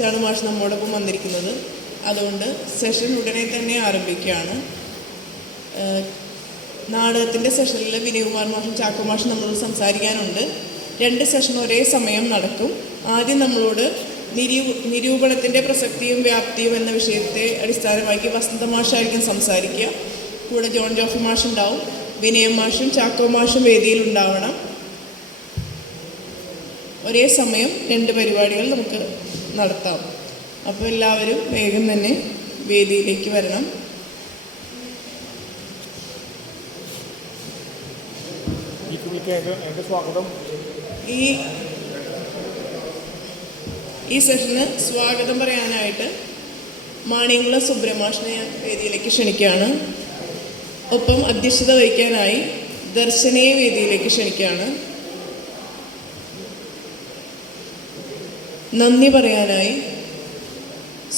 ാണ് മാഷ് നമ്മോടൊപ്പം വന്നിരിക്കുന്നത്. അതുകൊണ്ട് സെഷൻ ഉടനെ തന്നെ ആരംഭിക്കുകയാണ്. നാടകത്തിൻ്റെ സെഷനിൽ വിനയകുമാർ മാഷും ചാക്കോ മാഷും നമ്മളോട് സംസാരിക്കാനുണ്ട്. 2 സെഷൻ ഒരേ സമയം നടക്കും. ആദ്യം നമ്മളോട് നിരൂപണത്തിൻ്റെ പ്രസക്തിയും വ്യാപ്തിയും എന്ന വിഷയത്തെ അടിസ്ഥാനമാക്കി വസന്ത മാഷായിരിക്കും സംസാരിക്കുക. കൂടെ ജോൺ ജോഫി മാഷുണ്ടാവും. വിനയം മാഷും ചാക്കോ മാഷും വേദിയിലുണ്ടാവണം. ഒരേ സമയം 2 പരിപാടികൾ നമുക്ക് നടത്താം. അപ്പോൾ എല്ലാവരും വേഗം തന്നെ വേദിയിലേക്ക് വരണം. ഈ സെഷന് സ്വാഗതം പറയാനായിട്ട് മാണിയംകുളം സുബ്രഹ്മണ്യനെ ഞാൻ വേദിയിലേക്ക് ക്ഷണിക്കുകയാണ്. ഒപ്പം അധ്യക്ഷത വഹിക്കാനായി ദർശനയെ വേദിയിലേക്ക് ക്ഷണിക്കുകയാണ്. നന്ദി പറയാനായി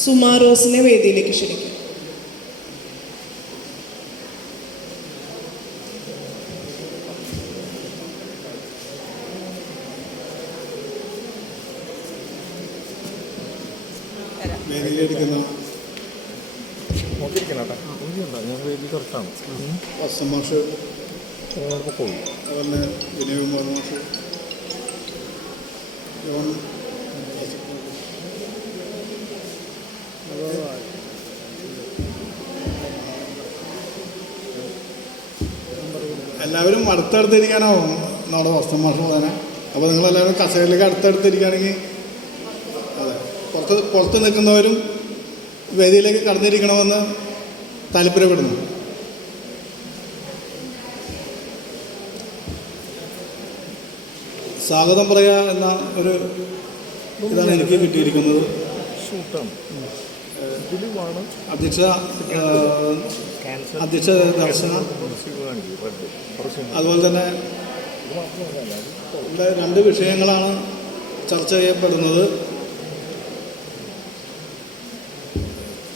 സുമാറോസിനെ വേദിയിലേക്ക് ക്ഷണിക്കും. മാഷ് അതുപോലെ വിനയകുമാർ മാഷ്, എല്ലാവരും അടുത്തടുത്തിരിക്കാനോ നമ്മുടെ വസ്ത്രം മാഷം തന്നെ. അപ്പോൾ നിങ്ങളെല്ലാവരും കസേരയിലേക്ക് അടുത്തടുത്തിരിക്കുകയാണെങ്കിൽ അതെ, പുറത്ത് നിൽക്കുന്നവരും വേദിയിലേക്ക് കടന്നിരിക്കണമെന്ന് താല്പര്യപ്പെടുന്നു. സ്വാഗതം പറയുക എന്ന ഒരു ഇതാണ് എനിക്ക് കിട്ടിയിരിക്കുന്നത്. അധ്യക്ഷ ദർശന, അതുപോലെ തന്നെ ഇവിടെ 2 വിഷയങ്ങളാണ് ചർച്ച ചെയ്യപ്പെടുന്നത്.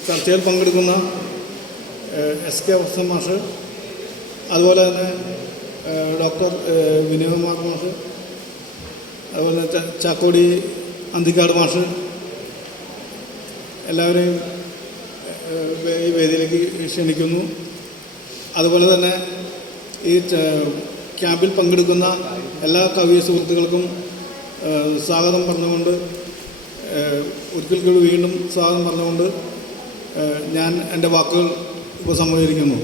ചർച്ചയിൽ പങ്കെടുക്കുന്ന SK വസന്ത മാഷ്, അതുപോലെ തന്നെ ഡോക്ടർ വിനയകുമാർ മാഷ്, അതുപോലെ ചാക്കോടി അന്തിക്കാട് മാഷ്, എല്ലാവരെയും ഈ വേദിയിലേക്ക് ക്ഷണിക്കുന്നു. അതുപോലെ തന്നെ ഈ ക്യാമ്പിൽ പങ്കെടുക്കുന്ന എല്ലാ കവി സുഹൃത്തുക്കൾക്കും സ്വാഗതം പറഞ്ഞുകൊണ്ട്, ഒരിക്കൽ കൂടി വീണ്ടും സ്വാഗതം പറഞ്ഞുകൊണ്ട് ഞാൻ എൻ്റെ വാക്കുകൾ ഉപസംഹരിക്കുന്നു.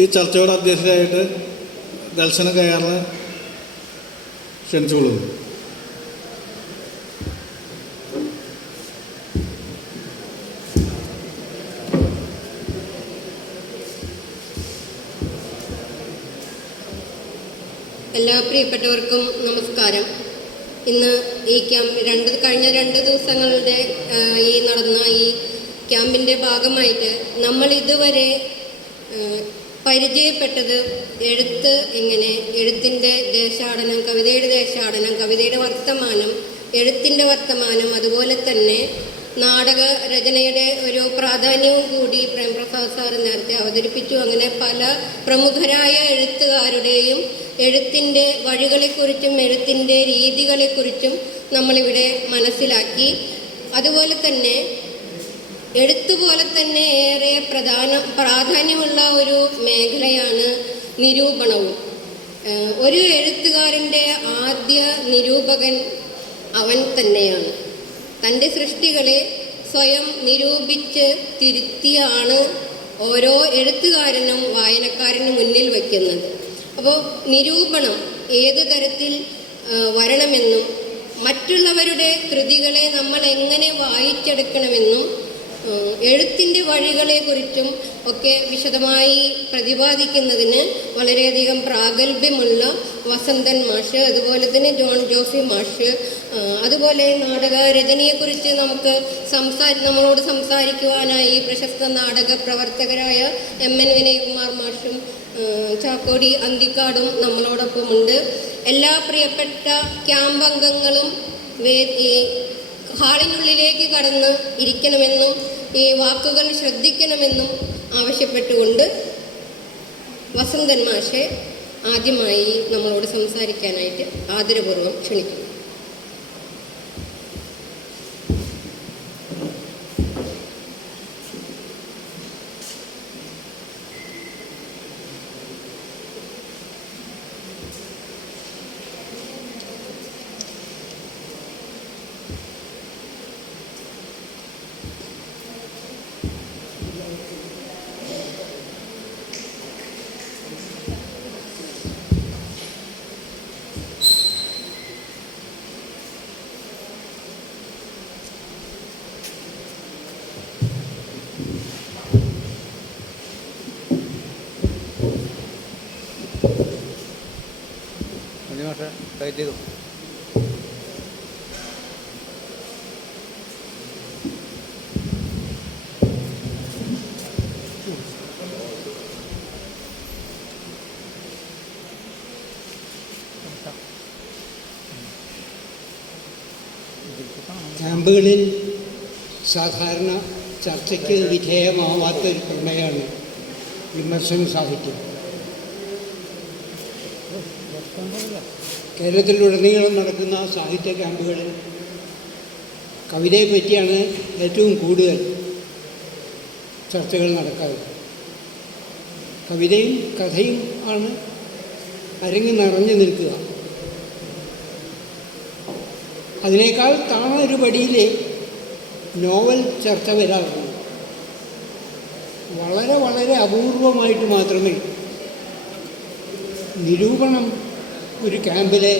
ഈ ചർച്ചയുടെ അധ്യക്ഷരായിട്ട് ദർശന കയ്യാറിനെ ക്ഷണിച്ചുകൊള്ളുന്നു. എല്ലാ പ്രിയപ്പെട്ടവർക്കും നമസ്കാരം. ഇന്ന് ഈ കഴിഞ്ഞ 2 ദിവസങ്ങളുടെ നടന്ന ഈ ക്യാമ്പിൻ്റെ ഭാഗമായിട്ട് നമ്മൾ ഇതുവരെ പരിചയപ്പെട്ടത് എഴുത്തിൻ്റെ ദേശാടനം, കവിതയുടെ ദേശാടനം, കവിതയുടെ വർത്തമാനം, എഴുത്തിൻ്റെ വർത്തമാനം, അതുപോലെ തന്നെ നാടക രചനയുടെ ഒരു പ്രാധാന്യവും കൂടി പ്രേംപ്രസാദ് സാറ് നേരത്തെ അവതരിപ്പിച്ചു. അങ്ങനെ പല പ്രമുഖരായ എഴുത്തുകാരുടെയും എഴുത്തിൻ്റെ വഴികളെക്കുറിച്ചും എഴുത്തിൻ്റെ രീതികളെക്കുറിച്ചും നമ്മളിവിടെ മനസ്സിലാക്കി. അതുപോലെ തന്നെ എഴുത്തുപോലെ തന്നെ ഏറെ പ്രാധാന്യമുള്ള ഒരു മേഖലയാണ് നിരൂപണവും. ഒരു എഴുത്തുകാരൻ്റെ ആദ്യ നിരൂപകൻ അവൻ തന്നെയാണ്. തൻ്റെ സൃഷ്ടികളെ സ്വയം നിരൂപിച്ച് തിരുത്തിയാണ് ഓരോ എഴുത്തുകാരനും വായനക്കാരന് മുന്നിൽ വയ്ക്കുന്നത്. അപ്പോൾ നിരൂപണം ഏത് തരത്തിൽ വരണമെന്നും മറ്റുള്ളവരുടെ കൃതികളെ നമ്മൾ എങ്ങനെ വായിച്ചെടുക്കണമെന്നും എഴുത്തിൻ്റെ വഴികളെക്കുറിച്ചും ഒക്കെ വിശദമായി പ്രതിപാദിക്കുന്നതിന് വളരെയധികം പ്രാഗൽഭ്യമുള്ള വസന്തൻ മാഷ്, അതുപോലെ തന്നെ ജോൺ ജോഫി മാഷ്, അതുപോലെ നാടക രചനയെക്കുറിച്ച് നമ്മളോട് സംസാരിക്കുവാനായി പ്രശസ്ത നാടക പ്രവർത്തകരായ MN വിനയകുമാർ മാഷും ചാക്കോടി അന്തിക്കാടും നമ്മളോടൊപ്പമുണ്ട്. എല്ലാ പ്രിയപ്പെട്ട ക്യാമ്പ് അംഗങ്ങളും ഹാളിനുള്ളിലേക്ക് കടന്ന് ഇരിക്കണമെന്നും ഈ വാക്കുകൾ ശ്രദ്ധിക്കണമെന്നും ആവശ്യപ്പെട്ടുകൊണ്ട് വസന്തൻ മാഷെ ആദ്യമായി നമ്മളോട് സംസാരിക്കാനായിട്ട് ആദരപൂർവ്വം ക്ഷണിക്കുന്നു. ക്യാമ്പുകളിൽ സാധാരണ ചർച്ചയ്ക്ക് വിധേയമാവാത്തൊരു പ്രമേയമാണ് വിമർശന സാഹിത്യം. കേരളത്തിലുടനീളം നടക്കുന്ന സാഹിത്യ ക്യാമ്പുകളിൽ കവിതയെ പറ്റിയാണ് ഏറ്റവും കൂടുതൽ ചർച്ചകൾ നടക്കാറ്. കവിതയും കഥയും ആണ് അരങ്ങ് നിറഞ്ഞു നിൽക്കുക. അതിനേക്കാൾ താഴൊരു പടിയിൽ നോവൽ ചർച്ച വരാറുള്ളൂ. വളരെ വളരെ അപൂർവമായിട്ട് മാത്രമേ നിരൂപണം ഒരു ക്യാമ്പിലെ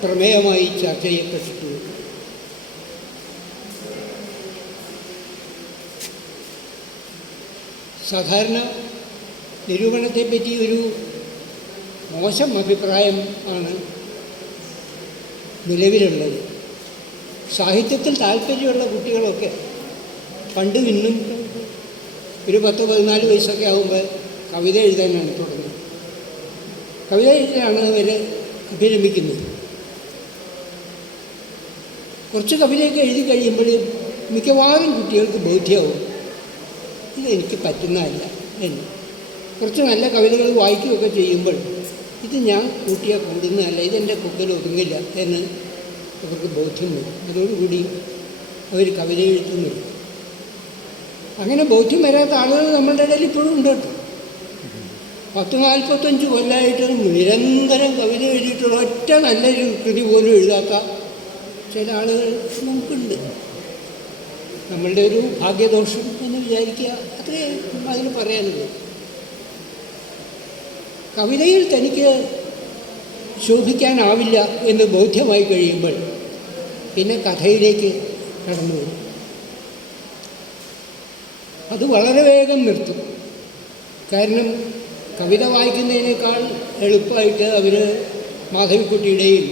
പ്രമേയമായി ചർച്ച ചെയ്യപ്പെട്ടിട്ടുള്ളൂ. സാധാരണ നിരൂപണത്തെപ്പറ്റി ഒരു മോശം അഭിപ്രായം ആണ് നിലവിലുള്ളത്. സാഹിത്യത്തിൽ താല്പര്യമുള്ള കുട്ടികളൊക്കെ പണ്ട് ഇന്നും ഒരു 10-14 വയസ്സൊക്കെ ആകുമ്പോൾ കവിത എഴുതാനാണ് തുടങ്ങുന്നത്. കവിത എഴുതാനാണ് അവർ അഭിരമിക്കുന്നത്. കുറച്ച് കവിതയൊക്കെ എഴുതി കഴിയുമ്പോൾ മിക്കവാറും കുട്ടികൾക്ക് ബോധ്യമാവും ഇതെനിക്ക് പറ്റുന്നതല്ല എന്ന്. കുറച്ച് നല്ല കവിതകൾ വായിക്കുകയൊക്കെ ചെയ്യുമ്പോൾ ഇത് ഞാൻ കൂട്ടിയാൽ കൂടുന്നതല്ല, ഇതെൻ്റെ കുക്കൽ ഒതുങ്ങില്ല എന്ന് അവർക്ക് ബോധ്യം വരും. അതോടുകൂടി അവർ കവിത എഴുതുന്നില്ല. അങ്ങനെ ബോധ്യം വരാത്ത ആളുകൾ നമ്മളുടെ ഇടയിൽ ഇപ്പോഴും ഉണ്ട് കേട്ടോ. 10-45 കൊല്ലമായിട്ട് നിരന്തരം കവിത എഴുതിയിട്ടുള്ള ഒറ്റ നല്ലൊരു കൃതി പോലും എഴുതാത്ത ചില ആളുകൾ നമുക്കുണ്ട്. നമ്മളുടെ ഒരു ഭാഗ്യദോഷം എന്ന് വിചാരിക്കുക, അത്രേ അതിന് പറയാനുള്ളൂ. കവിതയിൽ തനിക്ക് ശോഭിക്കാനാവില്ല എന്ന് ബോധ്യമായി കഴിയുമ്പോൾ പിന്നെ കഥയിലേക്ക് കടന്നു വരും. അത് വളരെ വേഗം നിർത്തും. കാരണം കവിത വായിക്കുന്നതിനേക്കാൾ എളുപ്പമായിട്ട് അവർ മാധവിക്കുട്ടിയുടെയും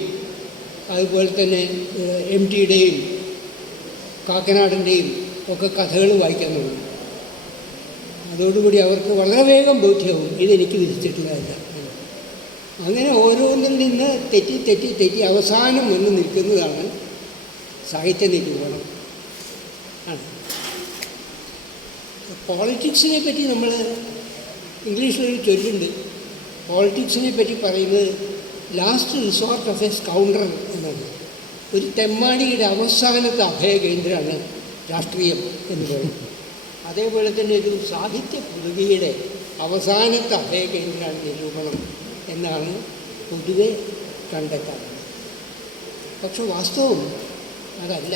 അതുപോലെ തന്നെ MTയുടെയും കാക്കനാടിൻ്റെയും ഒക്കെ കഥകൾ വായിക്കാൻ തുടങ്ങും. അതോടുകൂടി അവർക്ക് വളരെ വേഗം ബോധ്യവും ഇതെനിക്ക് വിധിച്ചിട്ടില്ല. അങ്ങനെ ഓരോന്നിൽ നിന്ന് തെറ്റി തെറ്റി തെറ്റി അവസാനം വന്ന് നിൽക്കുന്നതാണ് സാഹിത്യ നിരൂപണം. പോളിറ്റിക്സിനെ പറ്റി നമ്മൾ ഇംഗ്ലീഷിലൊരു ചൊല്ലുണ്ട്. പോളിറ്റിക്സിനെ പറ്റി പറയുന്നത് ലാസ്റ്റ് റിസോർട്ട് ഓഫ് എ സ്കൗണ്ടർ എന്നാണ്. ഒരു തെമ്മാടിയുടെ അവസാനത്തെ അഭയകേന്ദ്രമാണ് രാഷ്ട്രീയം എന്ന് പറയുന്നത്. അതേപോലെ തന്നെ ഒരു സാഹിത്യ പ്രതിയുടെ അവസാനത്തെ അഭയകേന്ദ്രമാണ് നിരൂപണം എന്നാണ് പൊതുവെ കണ്ടെത്താറുള്ളത്. പക്ഷെ വാസ്തവം അതല്ല.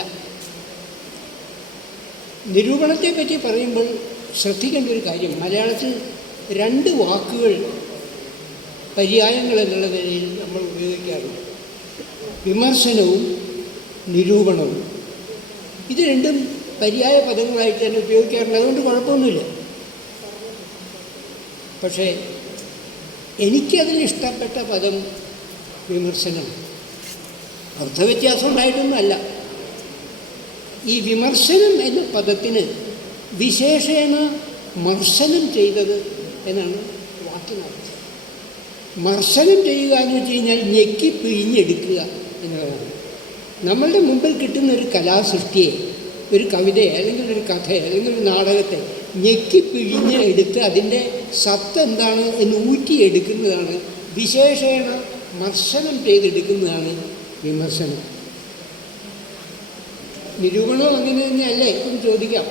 നിരൂപണത്തെപ്പറ്റി പറയുമ്പോൾ ശ്രദ്ധിക്കേണ്ട ഒരു കാര്യം, മലയാളത്തിൽ 2 വാക്കുകൾ പര്യായങ്ങൾ എന്നുള്ള നിലയിൽ നമ്മൾ ഉപയോഗിക്കാറുണ്ട്. വിമർശനവും നിരൂപണവും. ഇത് രണ്ടും പര്യായ പദങ്ങളായിട്ട് തന്നെ ഉപയോഗിക്കാറുണ്ട്. അതുകൊണ്ട് കുഴപ്പമൊന്നുമില്ല. പക്ഷേ എനിക്കതിൽ ഇഷ്ടപ്പെട്ട പദം വിമർശനം. അർത്ഥവ്യത്യാസം ഉണ്ടായിട്ടൊന്നുമല്ല. ഈ വിമർശനം എന്ന പദത്തിന് വിശേഷേണ മർശനം ചെയ്തത് എന്നാണ് വാക്കിനർത്ഥം. മർശനം ചെയ്യുക എന്ന് വെച്ച് കഴിഞ്ഞാൽ ഞെക്കി പിഴിഞ്ഞെടുക്കുക എന്നുള്ളതാണ്. നമ്മളുടെ മുമ്പിൽ കിട്ടുന്ന ഒരു കലാസൃഷ്ടിയെ, ഒരു കവിതയെ അല്ലെങ്കിൽ ഒരു കഥയെ അല്ലെങ്കിൽ ഒരു നാടകത്തെ ഞെക്കി പിഴിഞ്ഞ് എടുത്ത് അതിൻ്റെ സത്ത് എന്താണ് എന്ന് ഊറ്റിയെടുക്കുന്നതാണ് വിശേഷേണ മർശനം ചെയ്തെടുക്കുന്നതാണ് വിമർശനം. നിരൂപണം അങ്ങനെ തന്നെയല്ലേ എന്ന് ചോദിക്കാം.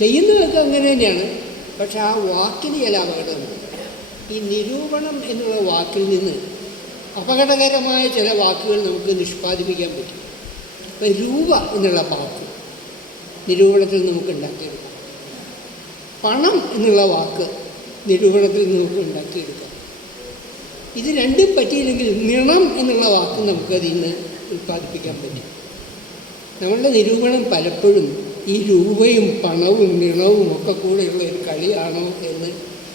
ചെയ്യുന്നതൊക്കെ അങ്ങനെ തന്നെയാണ്. പക്ഷെ ആ വാക്കിന് ചില അപകടമുണ്ട്. ഈ നിരൂപണം എന്നുള്ള വാക്കിൽ നിന്ന് അപകടകരമായ ചില വാക്കുകൾ നമുക്ക് നിഷ്പാദിപ്പിക്കാൻ പറ്റും. ഇപ്പം രൂപ എന്നുള്ള വാക്ക് നിരൂപണത്തിൽ നമുക്ക് ഉണ്ടാക്കിയെടുക്കാം. പണം എന്നുള്ള വാക്ക് നിരൂപണത്തിൽ നമുക്ക് ഉണ്ടാക്കിയെടുക്കാം. ഇത് രണ്ടും പറ്റിയില്ലെങ്കിൽ നിണം എന്നുള്ള വാക്ക് നമുക്കതിൽ നിന്ന് ഉൽപ്പാദിപ്പിക്കാൻ പറ്റും. നമ്മളുടെ നിരൂപണം പലപ്പോഴും ഈ രൂപയും പണവും നിണവും ഒക്കെ കൂടെയുള്ള ഒരു കളിയാണോ എന്ന്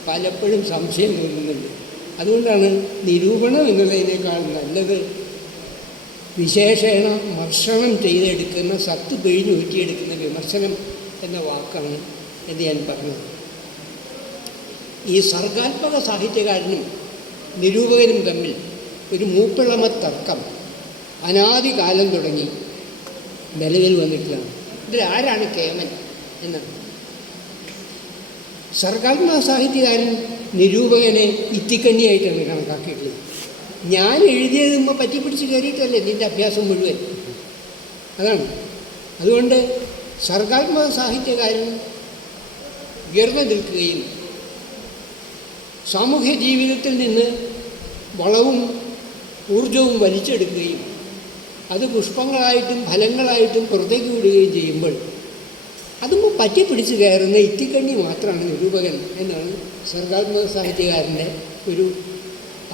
പലപ്പോഴും സംശയം തോന്നുന്നുണ്ട്. അതുകൊണ്ടാണ് നിരൂപണം എന്നുള്ളതിനേക്കാൾ നല്ലത് വിശേഷേണ മർശനം ചെയ്തെടുക്കുന്ന, സത്ത് പിഴിഞ്ഞ് ഊറ്റിയെടുക്കുന്ന വിമർശനം എന്ന വാക്കാണ് എന്ന് ഞാൻ പറഞ്ഞത്. ഈ സർഗാത്മക സാഹിത്യകാരനും നിരൂപകനും തമ്മിൽ ഒരു മൂപ്പിളമ തർക്കം അനാദികാലം തുടങ്ങി നിലവിൽ വന്നിട്ടുള്ളതാണ്. ഇതിൽ ആരാണ് കേമൻ എന്നാണ്. സർഗാത്മക സാഹിത്യകാരൻ നിരൂപകനെ ഇത്തിക്കണ്ണിയായിട്ടാണ് കണക്കാക്കിയിട്ടുള്ളത്. ഞാൻ എഴുതിയതുമ്പോൾ പറ്റിപ്പിടിച്ച് കയറിയിട്ടല്ലേ നിൻ്റെ അഭ്യാസം മുഴുവൻ. അതാണ്. അതുകൊണ്ട് സർഗാത്മക സാഹിത്യകാരൻ ഉയർന്നു നിൽക്കുകയും സാമൂഹ്യ ജീവിതത്തിൽ നിന്ന് വളവും ഊർജവും വലിച്ചെടുക്കുകയും അത് പുഷ്പങ്ങളായിട്ടും ഫലങ്ങളായിട്ടും പുറത്തേക്ക് വിടുകയും ചെയ്യുമ്പോൾ അതുമ്പോൾ പറ്റിപ്പിടിച്ച് കയറുന്ന ഇത്തിക്കണ്ണി മാത്രമാണ് നിരൂപകൻ എന്നാണ് സർഗാത്മക സാഹിത്യകാരൻ്റെ ഒരു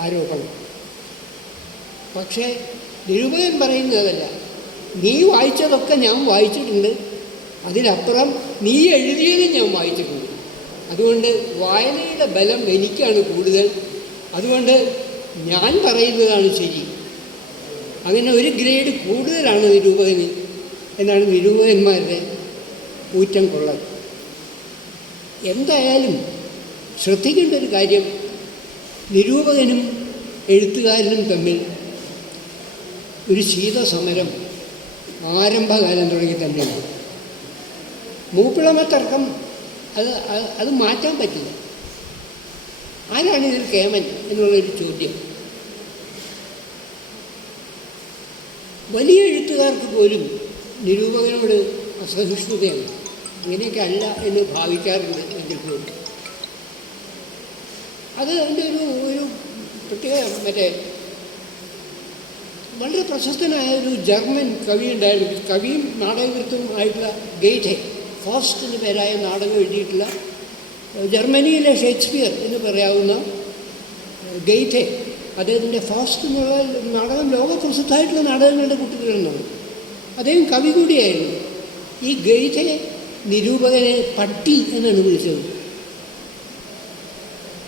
ആരോപണം. പക്ഷേ നിരൂപകൻ പറയുന്നതല്ല, നീ വായിച്ചതൊക്കെ ഞാൻ വായിച്ചിട്ടുണ്ട്, അതിനപ്പുറം നീ എഴുതിയതും ഞാൻ വായിച്ചിട്ടുണ്ട്. അതുകൊണ്ട് വായനയുടെ ബലം എനിക്കാണ് കൂടുതൽ, അതുകൊണ്ട് ഞാൻ പറയുന്നതാണ് ശരി. അങ്ങനെ ഒരു ഗ്രേഡ് കൂടുതലാണ് നിരൂപകന് എന്നാണ് നിരൂപകന്മാരുടെ ഊറ്റം കൊള്ളൽ. എന്തായാലും ശ്രദ്ധിക്കേണ്ട ഒരു കാര്യം, നിരൂപകനും എഴുത്തുകാരനും തമ്മിൽ ഒരു ശീതസമരം ആരംഭകാലം തുടങ്ങി തന്നെയാണ്. മൂപ്പിളമ തർക്കം അത് മാറ്റാൻ പറ്റില്ല. ആരാണ് ഇതിൽ കേമൻ എന്നുള്ളൊരു ചോദ്യം. വലിയ എഴുത്തുകാർക്ക് പോലും നിരൂപകനോട് അസഹിഷ്ണുതയാണ്. അങ്ങനെയൊക്കെ അല്ല എന്ന് ഭാവിക്കാറുണ്ട് എങ്കിൽ പോലും. അത് അതിൻ്റെ ഒരു പ്രത്യേക വളരെ പ്രശസ്തനായ ഒരു ജർമ്മൻ കവി ഉണ്ടായിരുന്നു. കവിയും നാടകകൃത്തും ആയിട്ടുള്ള ഗെയ്റ്റെ, ഫാസ്റ്റ് എന്ന പേരായ നാടകം എഴുതിയിട്ടുള്ള ജർമ്മനിയിലെ ഷേക്സ്പിയർ എന്ന് പറയാവുന്ന ഗെയ്റ്റെ, അദ്ദേഹത്തിൻ്റെ ഫാസ്റ്റ് എന്നുള്ള നാടകം ലോകപ്രസിദ്ധമായിട്ടുള്ള നാടകങ്ങളുടെ കൂട്ടത്തിലൊന്നാണ്. അദ്ദേഹം കവി കൂടിയായിരുന്നു. ഈ ഗെയ്റ്റെ നിരൂപകനെ പട്ടി എന്നാണ് വിളിച്ചത്.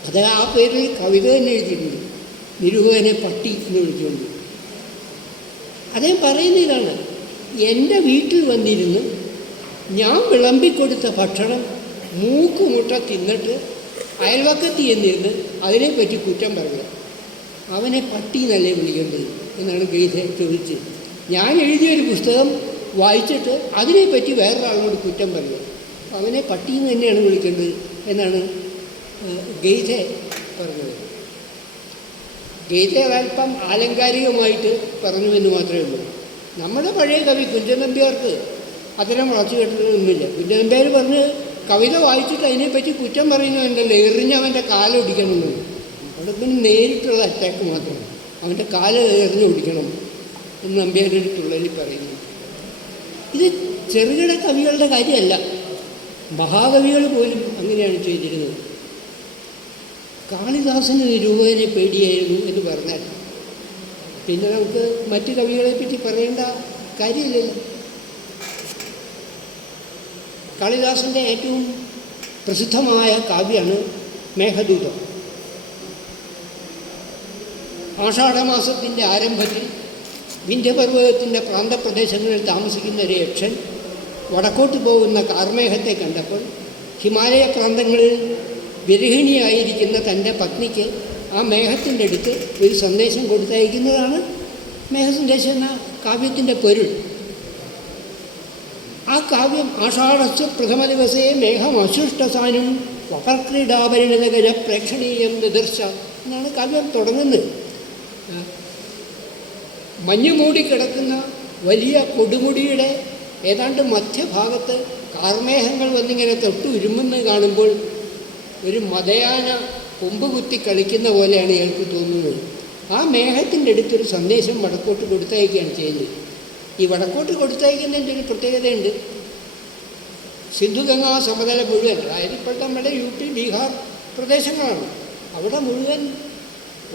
അത് ആ പേരിൽ കവിത തന്നെ എഴുതിയിട്ടുണ്ട്, നിരൂപകനെ പട്ടി എന്ന് വിളിച്ചുകൊണ്ട്. അദ്ദേഹം പറയുന്ന ഇതാണ്, എൻ്റെ വീട്ടിൽ വന്നിരുന്ന് ഞാൻ വിളമ്പിക്കൊടുത്ത ഭക്ഷണം മൂക്കുമുട്ട തിന്നിട്ട് അയൽവക്കത്ത് ചെന്നിരുന്ന് അതിനെപ്പറ്റി കുറ്റം പറയുക, അവനെ പട്ടി എന്നല്ലേ വിളിക്കേണ്ടത് എന്നാണ് ഗെയ്റ്റെ ചോദിച്ചത്. ഞാൻ എഴുതിയൊരു പുസ്തകം വായിച്ചിട്ട് അതിനെപ്പറ്റി വേറൊരാളോട് കുറ്റം പറയുക, അവനെ പട്ടി എന്ന് തന്നെയാണ് വിളിക്കേണ്ടത് എന്നാണ് ഗെയ്റ്റെ പറഞ്ഞത്. ഗെയ്റ്റെ അല്പം ആലങ്കാരികമായിട്ട് പറഞ്ഞു എന്ന് മാത്രമേ ഉള്ളൂ. നമ്മുടെ പഴയ കവി കുഞ്ചൻ നമ്പ്യാർക്ക് അത്തരം വളച്ചു കെട്ടുന്നതൊന്നുമില്ല. കുഞ്ചൻ നമ്പ്യാർ പറഞ്ഞ് കവിത വായിച്ചിട്ട് അതിനെപ്പറ്റി കുറ്റം പറയുന്നവൻ്റെല്ലോ എറിഞ്ഞവൻ്റെ കാലൊടിക്കണമെന്നുള്ളൂ. അവിടെ പിന്നെ നേരിട്ടുള്ള അറ്റാക്ക് മാത്രമാണ്, അവൻ്റെ കാല് എറിഞ്ഞൊടിക്കണം എന്ന് നമ്പ്യാരുടെ ഒരു തുള്ളലിൽ പറയുന്നു. ഇത് ചെറുകിട കവികളുടെ കാര്യമല്ല, മഹാകവികൾ പോലും അങ്ങനെയാണ് ചെയ്തിരുന്നത്. കാളിദാസന് നിരൂപകനെ പേടിയായിരുന്നു എന്ന് പറഞ്ഞാൽ പിന്നെ നമുക്ക് മറ്റു കവികളെപ്പറ്റി പറയേണ്ട കാര്യമില്ലല്ലോ. കാളിദാസൻ്റെ ഏറ്റവും പ്രസിദ്ധമായ കാവ്യമാണ് മേഘദൂതം. ആഷാഢമാസത്തിൻ്റെ ആരംഭത്തിൽ വിന്ധ്യപർവ്വതത്തിൻ്റെ പ്രാന്തപ്രദേശങ്ങളിൽ താമസിക്കുന്ന ഒരു യക്ഷൻ വടക്കോട്ട് പോകുന്ന കാർമേഘത്തെ കണ്ടപ്പോൾ ഹിമാലയ പ്രാന്തങ്ങളിൽ വിരഹിണിയായിരിക്കുന്ന തൻ്റെ പത്നിക്ക് ആ മേഘത്തിൻ്റെ അടുത്ത് ഒരു സന്ദേശം കൊടുത്തയക്കുന്നതാണ് മേഘസന്ദേശം എന്ന കാവ്യത്തിൻ്റെ പൊരുൾ. ആ കാവ്യം ആഷാഢസ്യ പ്രഥമ ദിവസേ മേഘം അശുഷ്ടസാനും വപർക്രീഡാപരിണിതഗജ പ്രേക്ഷണീയം നിദർശ എന്നാണ് കാവ്യം തുടങ്ങുന്നത്. മഞ്ഞു മൂടിക്കിടക്കുന്ന വലിയ കൊടുമുടിയുടെ ഏതാണ്ട് മധ്യഭാഗത്ത് കാർമേഘങ്ങൾ വന്നിങ്ങനെ തൊട്ട് ഉരുമുന്നത് കാണുമ്പോൾ ഒരു മതയാന കൊമ്പ് കുത്തി കളിക്കുന്ന പോലെയാണ് ഇയാൾക്ക് തോന്നുന്നത്. ആ മേഘത്തിൻ്റെ അടുത്തൊരു സന്ദേശം വടക്കോട്ട് കൊടുത്തയക്കുകയാണ് ചെയ്യുന്നത്. ഈ വടക്കോട്ട് കൊടുത്തയക്കുന്നതിൻ്റെ ഒരു പ്രത്യേകതയുണ്ട്. സിന്ധുഗംഗാ സമതല മുഴുവൻ, അതായത് ഇപ്പോഴത്തെ നമ്മുടെ UP ബീഹാർ പ്രദേശങ്ങളാണ്, അവിടെ മുഴുവൻ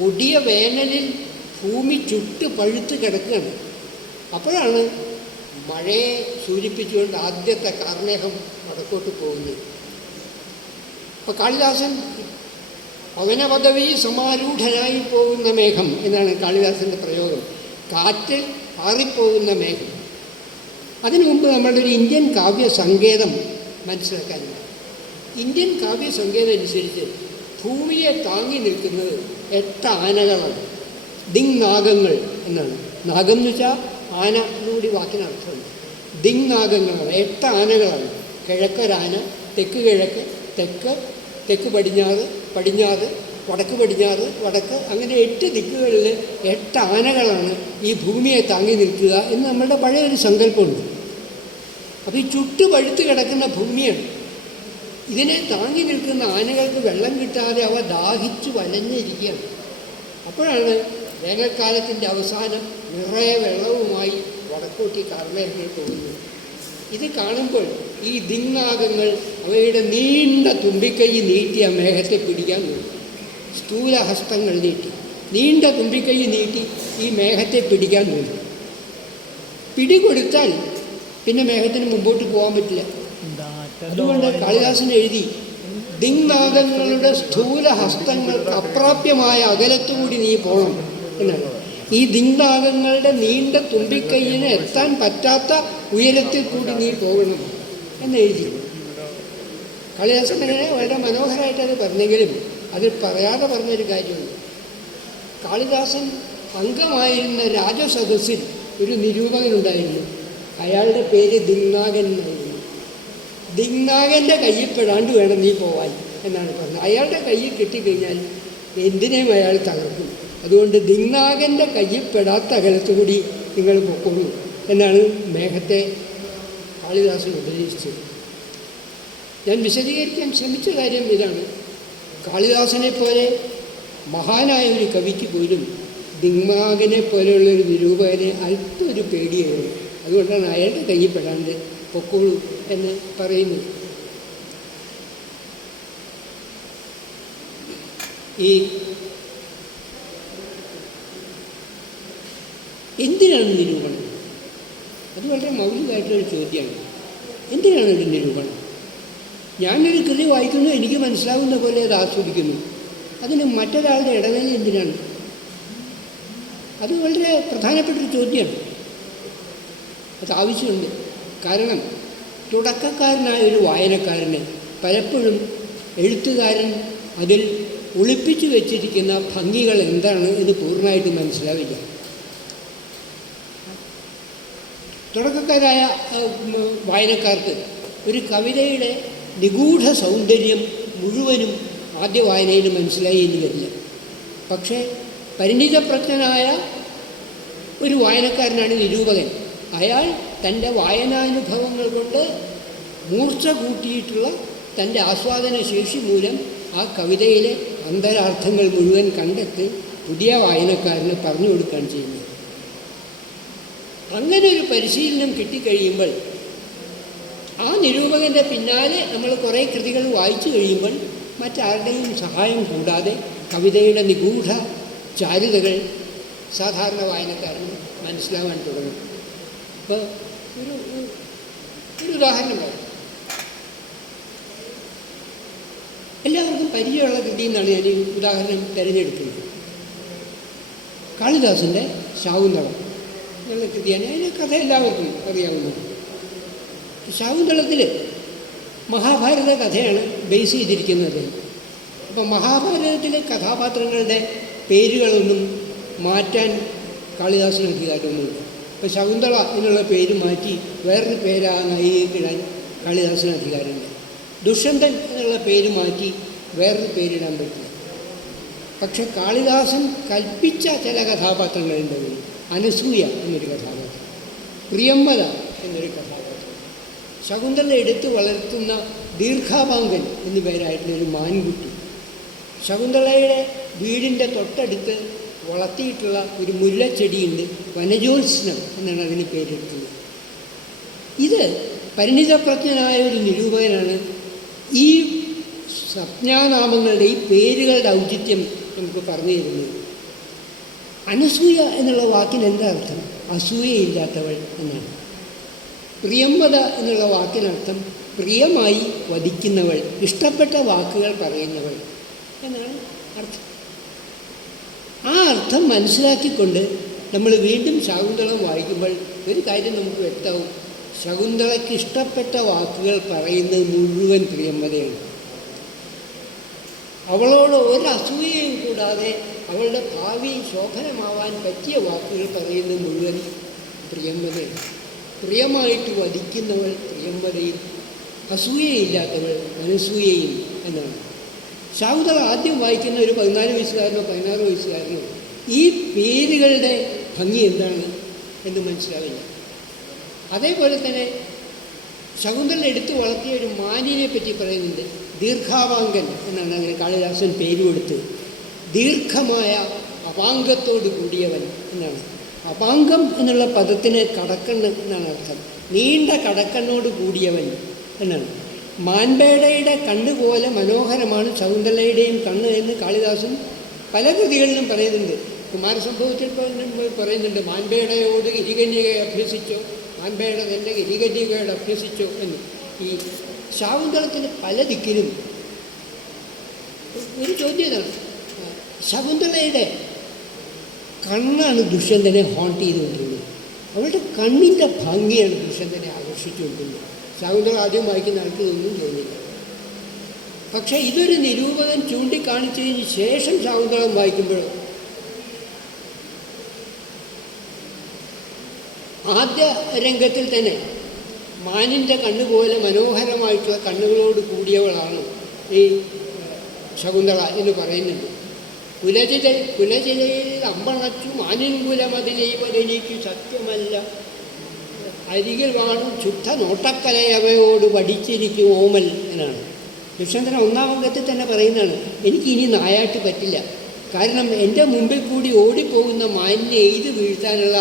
ഒടിയ വേനലിൽ ഭൂമി ചുട്ട് പഴുത്ത് കിടക്കുകയാണ്. അപ്പോഴാണ് മഴയെ സൂചിപ്പിച്ചുകൊണ്ട് ആദ്യത്തെ കാർമേഘം വടക്കോട്ട് പോകുന്നത്. അപ്പോൾ കാളിദാസൻ പവനപദവി സമാരൂഢനായി പോകുന്ന മേഘം എന്നാണ് കാളിദാസൻ്റെ പ്രയോഗം. കാറ്റ് പാറിപ്പോകുന്ന മേഘം. അതിനു മുമ്പ് നമ്മളുടെ ഒരു ഇന്ത്യൻ കാവ്യ സങ്കേതം മനസ്സിലാക്കാനില്ല. ഇന്ത്യൻ കാവ്യ സങ്കേതം അനുസരിച്ച് ഭൂമിയെ താങ്ങി നിൽക്കുന്നത് 8 ആനകളാണ്. ദിങ്നാഗങ്ങൾ എന്നാണ്. നാഗം എന്ന് വെച്ചാൽ ആന എന്നുകൂടി വാക്കിനർത്ഥമുണ്ട്. ദിങ്നാഗങ്ങളാണ്, 8 ആനകളാണ്. കിഴക്കൊരാന, തെക്ക് കിഴക്ക്, തെക്ക് പടിഞ്ഞാറ്, വടക്ക് പടിഞ്ഞാറ്, വടക്ക്, അങ്ങനെ 8 ദിക്കുകളിൽ 8 ആനകളാണ് ഈ ഭൂമിയെ താങ്ങി നിൽക്കുക എന്ന് നമ്മളുടെ പഴയൊരു സങ്കല്പമുണ്ട്. അപ്പോൾ ഈ ചുട്ടു പഴുത്ത് കിടക്കുന്ന ഭൂമിയാണ്. ഇതിനെ താങ്ങി നിൽക്കുന്ന ആനകൾക്ക് വെള്ളം കിട്ടാതെ അവ ദാഹിച്ചു വലഞ്ഞിരിക്കുകയാണ്. അപ്പോഴാണ് വേനൽക്കാലത്തിൻ്റെ അവസാനം നിറയെ വെള്ളവുമായി വടക്കോട്ടി കാർമേഘങ്ങൾ പോകുന്നത്. ഇത് കാണുമ്പോൾ ഈ ദിങ്നാഗങ്ങൾ അവയുടെ നീണ്ട തുമ്പിക്കൈ നീട്ടി ആ മേഘത്തെ പിടിക്കാൻ നോക്കും. സ്ഥൂലഹസ്തങ്ങൾ നീട്ടി, നീണ്ട തുമ്പിക്കൈ നീട്ടി ഈ മേഘത്തെ പിടിക്കാൻ നോക്കും. പിടികൊടുത്താൽ പിന്നെ മേഘത്തിന് മുമ്പോട്ട് പോകാൻ പറ്റില്ല. അതുകൊണ്ട് കാളിദാസൻ എഴുതി, ദിങ്നാഗങ്ങളുടെ സ്ഥൂലഹസ്തങ്ങൾക്ക് അപ്രാപ്യമായ അകലത്തുകൂടി നീ പോകണം എന്നാണ്. ഈ ദിങ്നാഗങ്ങളുടെ നീണ്ട തുമ്പിക്കൈയിന് എത്താൻ പറ്റാത്ത ഉയരത്തിൽ കൂടി നീ പോകണം എന്നെഴുതി. കാളിദാസൻ അങ്ങനെ വളരെ മനോഹരമായിട്ട് അത് പറഞ്ഞെങ്കിലും അതിൽ പറയാതെ പറഞ്ഞൊരു കാര്യമുണ്ട്. കാളിദാസൻ അംഗമായിരുന്ന രാജസദസ്സിൽ ഒരു നിരൂപകനുണ്ടായിരുന്നു. അയാളുടെ പേര് ദിങ്നാഗൻ എന്നായിരുന്നു. ദിങ്നാഗൻ്റെ കയ്യിൽ പെടാണ്ട് വേണം നീ പോവാൻ എന്നാണ് പറഞ്ഞത്. അയാളുടെ കയ്യിൽ കിട്ടിക്കഴിഞ്ഞാൽ എന്തിനേയും അയാൾ തകർക്കും. അതുകൊണ്ട് ദിങ്നാഗൻ്റെ കയ്യിൽ പെടാത്ത അകലത്തുകൂടി നിങ്ങൾ പൊക്കോളൂ എന്നാണ് മേഘത്തെ കാളിദാസൻ ഉപദേശിച്ചത്. ഞാൻ വിശദീകരിക്കാൻ ശ്രമിച്ച കാര്യം ഇതാണ്. കാളിദാസനെ പോലെ മഹാനായ ഒരു കവിക്ക് പോലും ദിങ്നാഗനെ പോലെയുള്ളൊരു നിരൂപകനെ അല്പം ഒരു പേടിയായിരുന്നു. അതുകൊണ്ടാണ് അയാളുടെ കയ്യിൽ പെടാണ്ട് പൊക്കോളൂ എന്ന് പറയുന്നത്. ഈ എന്തിനാണ് നിരൂപണം? അത് വളരെ മൗലികമായിട്ടുള്ളൊരു ചോദ്യമാണ്. എന്തിനാണ് ഒരു നിരൂപണം? ഞാനൊരു കൃതി വായിക്കുന്നു, എനിക്ക് മനസ്സിലാവുന്ന പോലെ അത് ആസ്വദിക്കുന്നു. അതിന് മറ്റൊരാളുടെ ഇടവേള എന്തിനാണ്? അത് വളരെ പ്രധാനപ്പെട്ടൊരു ചോദ്യമാണ്. അത് ആവശ്യമുണ്ട്. കാരണം തുടക്കക്കാരനായ ഒരു വായനക്കാരന് പലപ്പോഴും എഴുത്തുകാരൻ അതിൽ ഒളിപ്പിച്ചു വെച്ചിരിക്കുന്ന ഭംഗികൾ എന്താണ് എന്ന് പൂർണ്ണമായിട്ട് മനസ്സിലാവില്ല. തുടക്കക്കാരായ വായനക്കാർക്ക് ഒരു കവിതയുടെ നിഗൂഢ സൗന്ദര്യം മുഴുവനും ആദ്യ വായനയിൽ മനസ്സിലായി എന്ന് വരില്ല. പക്ഷേ പരിണിതപ്രജ്ഞനായ ഒരു വായനക്കാരനാണ് നിരൂപകൻ. അയാൾ തൻ്റെ വായനാനുഭവങ്ങൾ കൊണ്ട് മൂർച്ച കൂട്ടിയിട്ടുള്ള തൻ്റെ ആസ്വാദന ശേഷി മൂലം ആ കവിതയിലെ അന്തരാർത്ഥങ്ങൾ മുഴുവൻ കണ്ടെത്തി പുതിയ വായനക്കാരന് പറഞ്ഞു കൊടുക്കുകയാണ് ചെയ്യുന്നത്. അങ്ങനെ ഒരു പരിശീലനം കിട്ടിക്കഴിയുമ്പോൾ ആ നിരൂപകൻ്റെ പിന്നാലെ നമ്മൾ കുറേ കൃതികൾ വായിച്ചു കഴിയുമ്പോൾ മറ്റാരുടെയും സഹായം കൂടാതെ കവിതയുടെ നിഗൂഢ ചാരുതകൾ സാധാരണ വായനക്കാരന് മനസ്സിലാവാൻ തുടങ്ങും. ഇപ്പോൾ ഒരു ഉദാഹരണം പറയാം. എല്ലാവർക്കും പരിചയമുള്ള കൃതി എന്നാണ് ഞാൻ ഈ ഉദാഹരണം തിരഞ്ഞെടുക്കുന്നത്. കാളിദാസൻ്റെ ശാകുന്തളം എന്നുള്ള കൃതിയാണ്. അതിൻ്റെ കഥ എല്ലാവർക്കും അറിയാവുന്നത്. ശാകുന്തളത്തിൽ മഹാഭാരത കഥയാണ് ബേസ് ചെയ്തിരിക്കുന്നത്. അപ്പോൾ മഹാഭാരതത്തിലെ കഥാപാത്രങ്ങളുടെ പേരുകളൊന്നും മാറ്റാൻ കാളിദാസന് അധികാരമൊന്നുമില്ല. ഇപ്പോൾ ശകുന്തള എന്നുള്ള പേര് മാറ്റി വേറൊരു പേരാ നായികയ്ക്കിടാൻ കാളിദാസന് അധികാരമില്ല. ദുഷ്യന്തൻ എന്നുള്ള പേര് മാറ്റി വേറൊരു പേരിടാൻ പറ്റില്ല. പക്ഷെ കാളിദാസൻ കൽപ്പിച്ച ചില കഥാപാത്രങ്ങളുണ്ട്. അനസൂയ എന്നൊരു കഥാപാത്രം, പ്രിയംവദ എന്നൊരു കഥാപാത്രം, ശകുന്തള എടുത്ത് വളർത്തുന്ന ദീർഘാപാങ്കൻ എന്നു പേരായിട്ടുള്ളൊരു മാൻകുട്ടി, ശകുന്തളയുടെ വീടിൻ്റെ തൊട്ടടുത്ത് വളർത്തിയിട്ടുള്ള ഒരു മുല്ലച്ചെടിയുണ്ട്, വനജോത്സ്നം എന്നാണ് അതിന് പേരിട്ടുള്ളത്. ഇത് പരിണിതപ്രജ്ഞനായ ഒരു നിരൂപകനാണ് ഈ സംജ്ഞാനാമങ്ങളുടെ, ഈ പേരുകളുടെ ഔചിത്യം നമുക്ക് പറഞ്ഞു തരുന്നത്. അനസൂയ എന്നുള്ള വാക്കിന് എന്താ അർത്ഥം? അസൂയയില്ലാത്തവൾ എന്നാണ്. പ്രിയംവദ എന്നുള്ള വാക്കിനർത്ഥം പ്രിയമായി വധിക്കുന്നവൾ, ഇഷ്ടപ്പെട്ട വാക്കുകൾ പറയുന്നവൾ എന്നാണ് അർത്ഥം. ആ അർത്ഥം മനസ്സിലാക്കിക്കൊണ്ട് നമ്മൾ വീണ്ടും ശകുന്തളം വായിക്കുമ്പോൾ ഒരു കാര്യം നമുക്ക് വ്യക്തമാവും. ശകുന്തളയ്ക്ക് ഇഷ്ടപ്പെട്ട വാക്കുകൾ പറയുന്നത് മുഴുവൻ പ്രിയംവദയാണ്. അവളോട് ഒരസൂയയും കൂടാതെ അവളുടെ ഭാവി ശോഭനമാവാൻ പറ്റിയ വാക്കുകൾ പറയുന്നത് മുഴുവൻ പ്രിയംവദയാണ്. പ്രിയമായിട്ട് വധിക്കുന്നവൾ പ്രിയംവദയും, അസൂയയില്ലാത്തവൾ അനസൂയയും എന്നാണ്. ശകുന്തള ആദ്യം വായിക്കുന്ന ഒരു 14 വയസ്സുകാരനോ 16 വയസ്സുകാരനോ ഈ പേരുകളുടെ ഭംഗി എന്താണ് എന്ന് മനസ്സിലാവില്ല. അതേപോലെ തന്നെ ശകുന്തള എടുത്തു വളർത്തിയ ഒരു മാനിനെ പറ്റി പറയുന്നുണ്ട്. ദീർഘാപാങ്കൻ എന്നാണ് അങ്ങനെ കാളിദാസൻ പേര് കൊടുത്ത്. ദീർഘമായ അപാങ്കത്തോട് കൂടിയവൻ എന്നാണ്. അപാങ്കം എന്നുള്ള പദത്തിന് കടക്കണ്ണ് എന്നാണ് അർത്ഥം. നീണ്ട കടക്കണ്ണോട് കൂടിയവൻ എന്നാണ്. മാൻപേടയുടെ കണ്ണ് പോലെ മനോഹരമാണ് ശകുന്തളയുടെയും കണ്ണ് എന്ന് കാളിദാസൻ പല കൃതികളിലും പറയുന്നുണ്ട്. കുമാരസംഭവത്തിൽ പറയുന്നുണ്ട്, മാൻപേടയോട് ഗിരികന്യകയെ അഭ്യസിച്ചോ, മാൻപേട തന്നെ ഗിരികന്യകയോട് അഭ്യസിച്ചോ എന്ന്. ഈ ശകുന്തളത്തിന് പല ദിക്കിലും ഒരു ചോദ്യം ഇതാണ്, ശകുന്തളയുടെ കണ്ണാണ് ദുഷ്യന്തനെ ഹോണ്ട് ചെയ്തുകൊണ്ടിരുന്നത്. അവളുടെ കണ്ണിൻ്റെ ഭംഗിയാണ് ദുഷ്യന്തനെ ആകർഷിച്ചുകൊണ്ടിരുന്നത്. ശകുന്തള ആദ്യം വായിക്കുന്ന ആൾക്ക് ഇതൊന്നും തോന്നില്ല. പക്ഷേ ഇതൊരു നിരൂപകൻ ചൂണ്ടിക്കാണിച്ചതിന് ശേഷം ശകുന്തളം വായിക്കുമ്പോൾ ആദ്യ രംഗത്തിൽ തന്നെ മാനിൻ്റെ കണ്ണുപോലെ മനോഹരമായിട്ടുള്ള കണ്ണുകളോട് കൂടിയവളാണ് ഈ ശകുന്തള എന്ന് പറയുന്നുണ്ട്. കുലചിലയിൽ അമ്പണച്ചു മാനിൻകുലമതിലേവതെനിക്ക് സത്യമല്ല, അരികിൽ വാണും ശുദ്ധ നോട്ടക്കലയവയോട് പഠിച്ചിരിക്കും ഓമൽ എന്നാണ്. ദുഷ്യന്തൻ 1-ാം അംഗത്തിൽ തന്നെ പറയുന്നതാണ്, എനിക്കിനി നായാട്ട് പറ്റില്ല. കാരണം എൻ്റെ മുമ്പിൽ കൂടി ഓടിപ്പോകുന്ന മാനിനെ എയ്ത് വീഴ്ത്താനുള്ള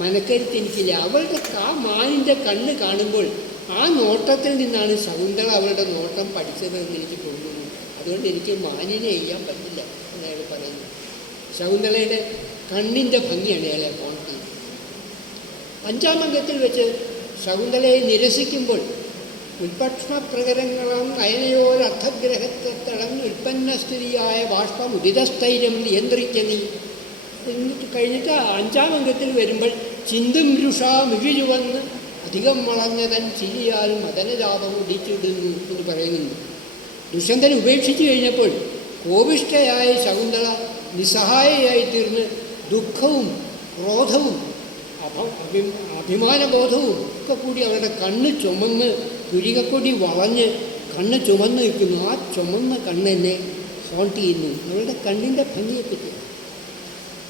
മനക്കരുത്ത് എനിക്കില്ല. അവളുടെ ആ മാനിൻ്റെ കണ്ണ് കാണുമ്പോൾ ആ നോട്ടത്തിൽ നിന്നാണ് ശകുന്തള അവളുടെ നോട്ടം പഠിച്ചതെന്ന് എനിക്ക് തോന്നുന്നു. അതുകൊണ്ട് എനിക്ക് മാനിനെ ചെയ്യാൻ പറ്റില്ല എന്നയാൾ പറയുന്നു. ശകുന്തളയുടെ കണ്ണിൻ്റെ ഭംഗിയാണ് അയാളെ ഹോണ്ട് ചെയ്യുന്നത്. 5-ാം അംഗത്തിൽ വെച്ച് ശകുന്തളയെ നിരസിക്കുമ്പോൾ ഉൽപക്ഷണപ്രകരങ്ങളാം നയനയോരർത്ഥഗ്രഹത്തെ തടഞ്ഞ് ഉൽപ്പന്നസ്ഥിതിയായ ബാഷ്പം ഉദിതസ്ഥൈര്യം നിയന്ത്രിച്ച നീ എന്നിട്ട് കഴിഞ്ഞിട്ട് 5-ാം അംഗത്തിൽ വരുമ്പോൾ ചിന്തും രുഷാ മിഴിചുവന്ന് അധികം വളർന്നതൻ ചിരിയാൽ മദനജാപം ഉടിച്ചിടുന്നു എന്ന് പറയുന്നുണ്ട്. ദുഷ്യന്തൻ ഉപേക്ഷിച്ചു കഴിഞ്ഞപ്പോൾ കോപിഷ്ഠയായ ശകുന്തള നിസ്സഹായയായി തീർന്ന് ദുഃഖവും ക്രോധവും അഭിമാനബോധവും ഒക്കെ കൂടി അവരുടെ കണ്ണ് ചുമന്ന് പുരികക്കൊടി വളഞ്ഞ് കണ്ണ് ചുമന്ന് നിൽക്കുന്നു. ആ ചുമന്ന കണ്ണെന്നെ ഹോണ്ട് ചെയ്യുന്നു. അവരുടെ കണ്ണിൻ്റെ ഭംഗിയെപ്പറ്റി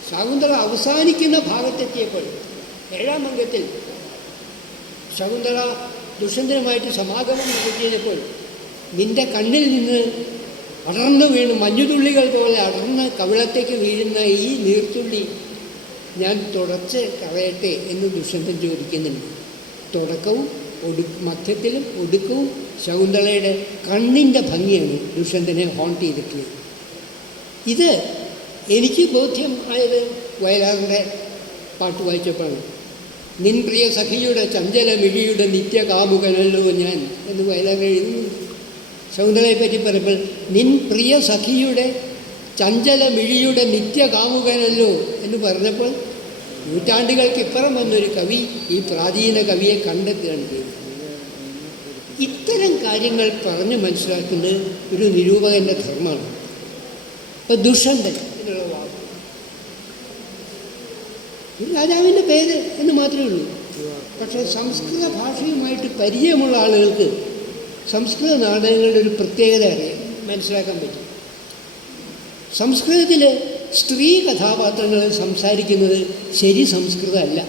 ശകുന്തള അവസാനിക്കുന്ന ഭാഗത്തെത്തിയപ്പോൾ 7-ാം അംഗത്തിൽ ശകുന്തള ദുഷ്യന്തനുമായിട്ട് സമാഗമം നടത്തിയപ്പോൾ നിൻ്റെ കണ്ണിൽ നിന്ന് അടർന്നു വീണ് മഞ്ഞുതുള്ളികൾ പോലെ അടർന്ന് കവിളത്തേക്ക് വീഴുന്ന ഈ നീർത്തുള്ളി ഞാൻ തുടച്ച് കളയട്ടെ എന്ന് ദുഷ്യന്തൻ ചോദിക്കുന്നുണ്ട്. തുടക്കവും മധ്യത്തിലും ഒടുക്കവും ശകുന്തളയുടെ കണ്ണിൻ്റെ ഭംഗിയാണ് ദുഷ്യന്തനെ ഹോണ്ട് ചെയ്തിട്ടുള്ളത്. ഇത് എനിക്ക് ബോധ്യം ആയത് വയലാറിൻ്റെ പാട്ട് വായിച്ചപ്പോഴാണ്. നിൻ പ്രിയ സഖിയുടെ ചഞ്ചല മിഴിയുടെ നിത്യകാമുകനല്ലോ ഞാൻ എന്ന് വയലാർ എഴുതുന്നു. ശകുന്തളയെ പറ്റി പറയുമ്പോൾ നിൻ പ്രിയ സഖിയുടെ ചഞ്ചല മിഴിയുടെ നിത്യകാമുകനല്ലോ എന്ന് പറഞ്ഞപ്പോൾ നൂറ്റാണ്ടുകൾക്കിപ്പുറം വന്നൊരു കവി ഈ പ്രാചീന കവിയെ കണ്ടെത്തുകയാണ് ചെയ്തത്. ഇത്തരം കാര്യങ്ങൾ പറഞ്ഞ് മനസ്സിലാക്കുന്നത് ഒരു നിരൂപകൻ്റെ ധർമ്മമാണ്. ഇപ്പം ദുഷ്യന്തൻ എന്നുള്ള വാക്ക് ഒരു രാജാവിൻ്റെ പേര് എന്ന് മാത്രമേ ഉള്ളൂ. പക്ഷേ സംസ്കൃത ഭാഷയുമായിട്ട് പരിചയമുള്ള ആളുകൾക്ക് സംസ്കൃത നാടകങ്ങളുടെ ഒരു പ്രത്യേകത അറിയാം, മനസ്സിലാക്കാൻ പറ്റും. സംസ്കൃതത്തിൽ സ്ത്രീ കഥാപാത്രങ്ങൾ സംസാരിക്കുന്നത് ശരി സംസ്കൃതമല്ല,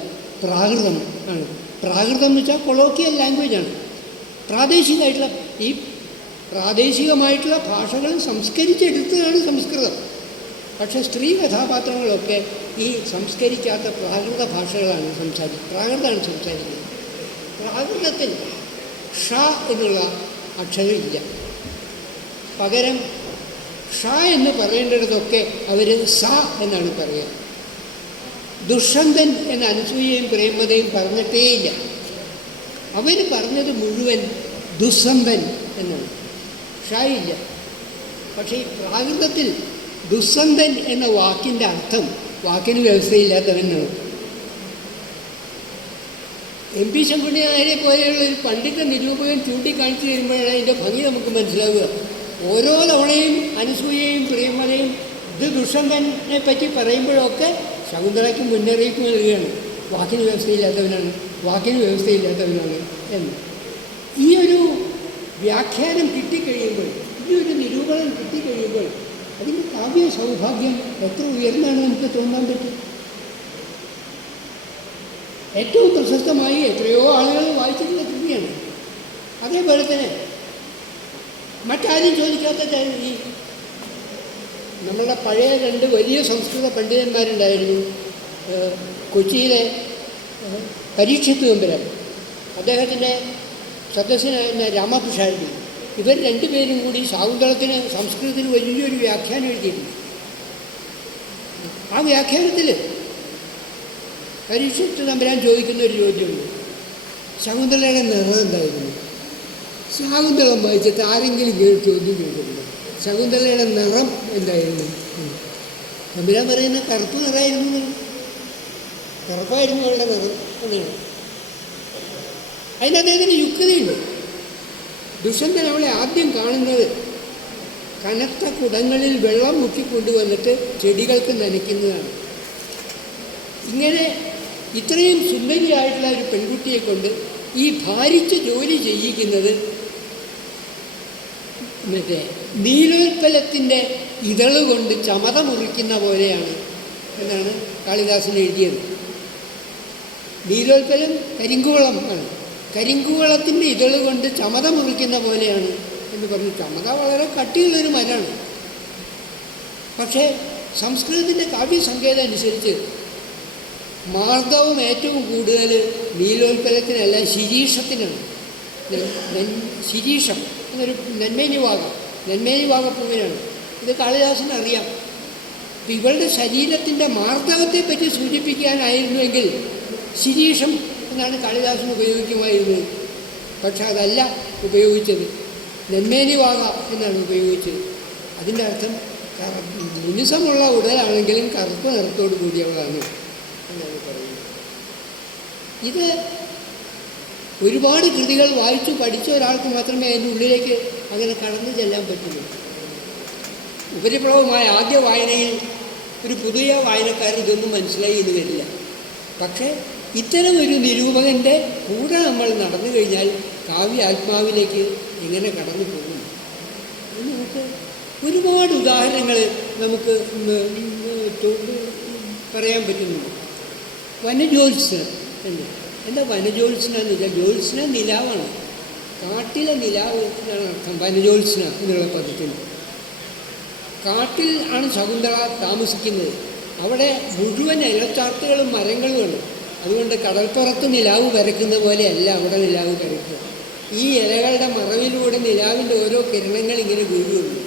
പ്രാകൃതം ആണ്. പ്രാകൃതം എന്ന് വെച്ചാൽ കൊളോക്കിയൽ ലാംഗ്വേജാണ്. പ്രാദേശികമായിട്ടുള്ള ഭാഷകൾ സംസ്കരിച്ചെടുത്തതാണ് സംസ്കൃതം. പക്ഷേ സ്ത്രീ കഥാപാത്രങ്ങളൊക്കെ ഈ സംസ്കരിക്കാത്ത പ്രാകൃത ഭാഷകളാണ് പ്രാകൃതമാണ് സംസാരിക്കുന്നത്. പ്രാകൃതത്തിൽ ഷ എന്നുള്ള അക്ഷരമില്ല. പകരം ഷ എന്ന് പറയേണ്ടിടത്തൊക്കെ അവർ സ എന്നാണ് പറയുക. ദുഷ്യന്തൻ എന്ന അനസൂയയും പ്രേമതയും പറഞ്ഞിട്ടേയില്ല. അവർ പറഞ്ഞത് മുഴുവൻ ദുസ്സന്തൻ എന്നാണ്, ഷ ഇല്ല. പക്ഷേ ഈ പ്രാകൃതത്തിൽ ദുസ്സന്തൻ എന്ന വാക്കിൻ്റെ അർത്ഥം വാക്കിന് വ്യവസ്ഥയില്ലാത്തവനാണ്. എം പി ശങ്കുണ്ണി നായരെ പോലെയുള്ള ഒരു പണ്ഡിത നിരൂപകൻ ചൂണ്ടിക്കാണിച്ചു തരുമ്പോഴാണ് അതിൻ്റെ ഭംഗി നമുക്ക് മനസ്സിലാവുക. ഓരോ തവണയും അനസൂയയും പ്രിയമലയും ഇത് ദുഷ്യന്തനെ പറ്റി പറയുമ്പോഴൊക്കെ ശകുന്തളയ്ക്ക് മുന്നറിയിപ്പ് നൽകുകയാണ്, വാക്കിന് വ്യവസ്ഥയില്ലാത്തവനാണ് എന്ന്. ഈ ഒരു വ്യാഖ്യാനം കിട്ടിക്കഴിയുമ്പോൾ, ഈ ഒരു നിരൂപണം കിട്ടിക്കഴിയുമ്പോൾ അതിൻ്റെ കാവ്യ സൗഭാഗ്യം എത്ര ഉയർന്നാണ് നമുക്ക് തോന്നാൻ പറ്റും. ഏറ്റവും പ്രശസ്തമായി എത്രയോ ആളുകൾ വായിച്ചിട്ടുള്ള കൃതിയാണ്. അതേപോലെ തന്നെ മറ്റാരും ചോദിക്കാത്ത ഈ നമ്മളുടെ പഴയ 2 വലിയ സംസ്കൃത പണ്ഡിതന്മാരുണ്ടായിരുന്നു. കൊച്ചിയിലെ പരീക്ഷത്ത് തമ്പുരാൻ, അദ്ദേഹത്തിൻ്റെ സദസ്യനായ രാമപിഷാരടി, ഇവർ 2 പേരും കൂടി ശാകുന്തളത്തിന് സംസ്കൃതത്തിൽ വലിയൊരു വ്യാഖ്യാനം എഴുതിയിട്ടുണ്ട്. ആ വ്യാഖ്യാനത്തിൽ പരീക്ഷത്ത് തമ്പുരാൻ ചോദിക്കുന്ന ഒരു ചോദ്യമുണ്ട്, ശകുന്തളയുടെ നിറം എന്തായിരുന്നു? ശാകുന്തളം വായിച്ചിട്ട് ആരെങ്കിലും ചോദ്യം ചോദിച്ചിട്ടുണ്ട്, ശകുന്തളയുടെ നിറം എന്തായിരുന്നു? തമ്പുരാൻ പറയുന്ന കറുപ്പ് നിറമായിരുന്നു, കറുപ്പായിരുന്നു അവളുടെ നിറം എന്നാണ്. അതിന് അദ്ദേഹത്തിന് യുക്തിയുണ്ട്. ദുഷ്യന്തൻ അവളെ ആദ്യം കാണുന്നത് കനത്ത കുടങ്ങളിൽ വെള്ളം മുക്കിക്കൊണ്ടുവന്നിട്ട് ചെടികൾക്ക് നനയ്ക്കുന്നതാണ്. ഇങ്ങനെ ഇത്രയും സുന്ദരിയായിട്ടുള്ള ഒരു പെൺകുട്ടിയെ കൊണ്ട് ഈ ഭാരിച്ച് ജോലി ചെയ്യിക്കുന്നത് നീലോൽപ്പലത്തിൻ്റെ ഇതളുകൊണ്ട് ചമത മുറിക്കുന്ന പോലെയാണ് എന്നാണ് കാളിദാസൻ എഴുതിയത്. നീലോൽപ്പലം കരിങ്കുവളം ആണ്, കരിങ്കുവളത്തിൻ്റെ ഇതളുകൊണ്ട് ചമത മുറിക്കുന്ന പോലെയാണ് എന്ന് പറഞ്ഞു. ചമത വളരെ കട്ടിയുള്ളൊരു മരമാണ്. പക്ഷേ സംസ്കൃതത്തിൻ്റെ കാവ്യസങ്കേതം അനുസരിച്ച് മാർദ്ദവം ഏറ്റവും കൂടുതൽ നീലോൽപ്പലത്തിനല്ല, ശിരീഷത്തിനാണ്. ശിരീഷം എന്നൊരു നെന്മേനിവാകപ്പൂവിനാണ്. ഇത് കാളിദാസന് അറിയാം. ഇവളുടെ ശരീരത്തിൻ്റെ മാർദ്ദവത്തെപ്പറ്റി സൂചിപ്പിക്കാനായിരുന്നുവെങ്കിൽ ശിരീഷം എന്നാണ് കാളിദാസൻ ഉപയോഗിക്കുമായിരുന്നത്. പക്ഷെ അതല്ല ഉപയോഗിച്ചത്, നെന്മേനിവാക എന്നാണ് ഉപയോഗിച്ചത്. അതിൻ്റെ അർത്ഥം മിനുസമുള്ള ഉടലാണെങ്കിലും കറുത്ത നിറത്തോട് കൂടിയവളാണ് എന്നാണ് പറയുന്നത്. ഇത് ഒരുപാട് കൃതികൾ വായിച്ചു പഠിച്ച ഒരാൾക്ക് മാത്രമേ അതിൻ്റെ ഉള്ളിലേക്ക് അങ്ങനെ കടന്നു ചെല്ലാൻ പറ്റുള്ളൂ. ഉപരിപ്ലവമായ ആദ്യ വായനയിൽ ഒരു പുതിയ വായനക്കാരൻ ഇതൊന്നും മനസ്സിലായി എന്ന് വരില്ല. പക്ഷേ ഇത്തരം ഒരു നിരൂപകൻ്റെ കൂടെ നമ്മൾ നടന്നു കഴിഞ്ഞാൽ കാവ്യാത്മാവിലേക്ക് എങ്ങനെ കടന്നു പോകും എന്ന് നമുക്ക് ഒരുപാട് ഉദാഹരണങ്ങൾ നമുക്ക് പറയാൻ പറ്റുന്നുണ്ട്. വനജോത്സ്ന എന്താ വനജോത്സ്ന എന്ന് വെച്ചാൽ ജ്യോത്സ്ന നിലാവാണ്, കാട്ടിലെ നിലാവ് എന്നാണ് അർത്ഥം വനജോത്സ്ന എന്നുള്ള പദത്തിന്. കാട്ടിൽ ആണ് ശകുന്തള താമസിക്കുന്നത്. അവിടെ മുഴുവൻ ഇലച്ചാർത്തുകളും മരങ്ങളുമാണ്. അതുകൊണ്ട് കടൽപ്പുറത്ത് നിലാവ് പരക്കുന്ന പോലെയല്ല അവിടെ നിലാവ് പരക്കുക. ഈ ഇലകളുടെ മറവിലൂടെ നിലാവിൻ്റെ ഓരോ കിരണങ്ങൾ ഇങ്ങനെ വീഴുകയുള്ളൂ.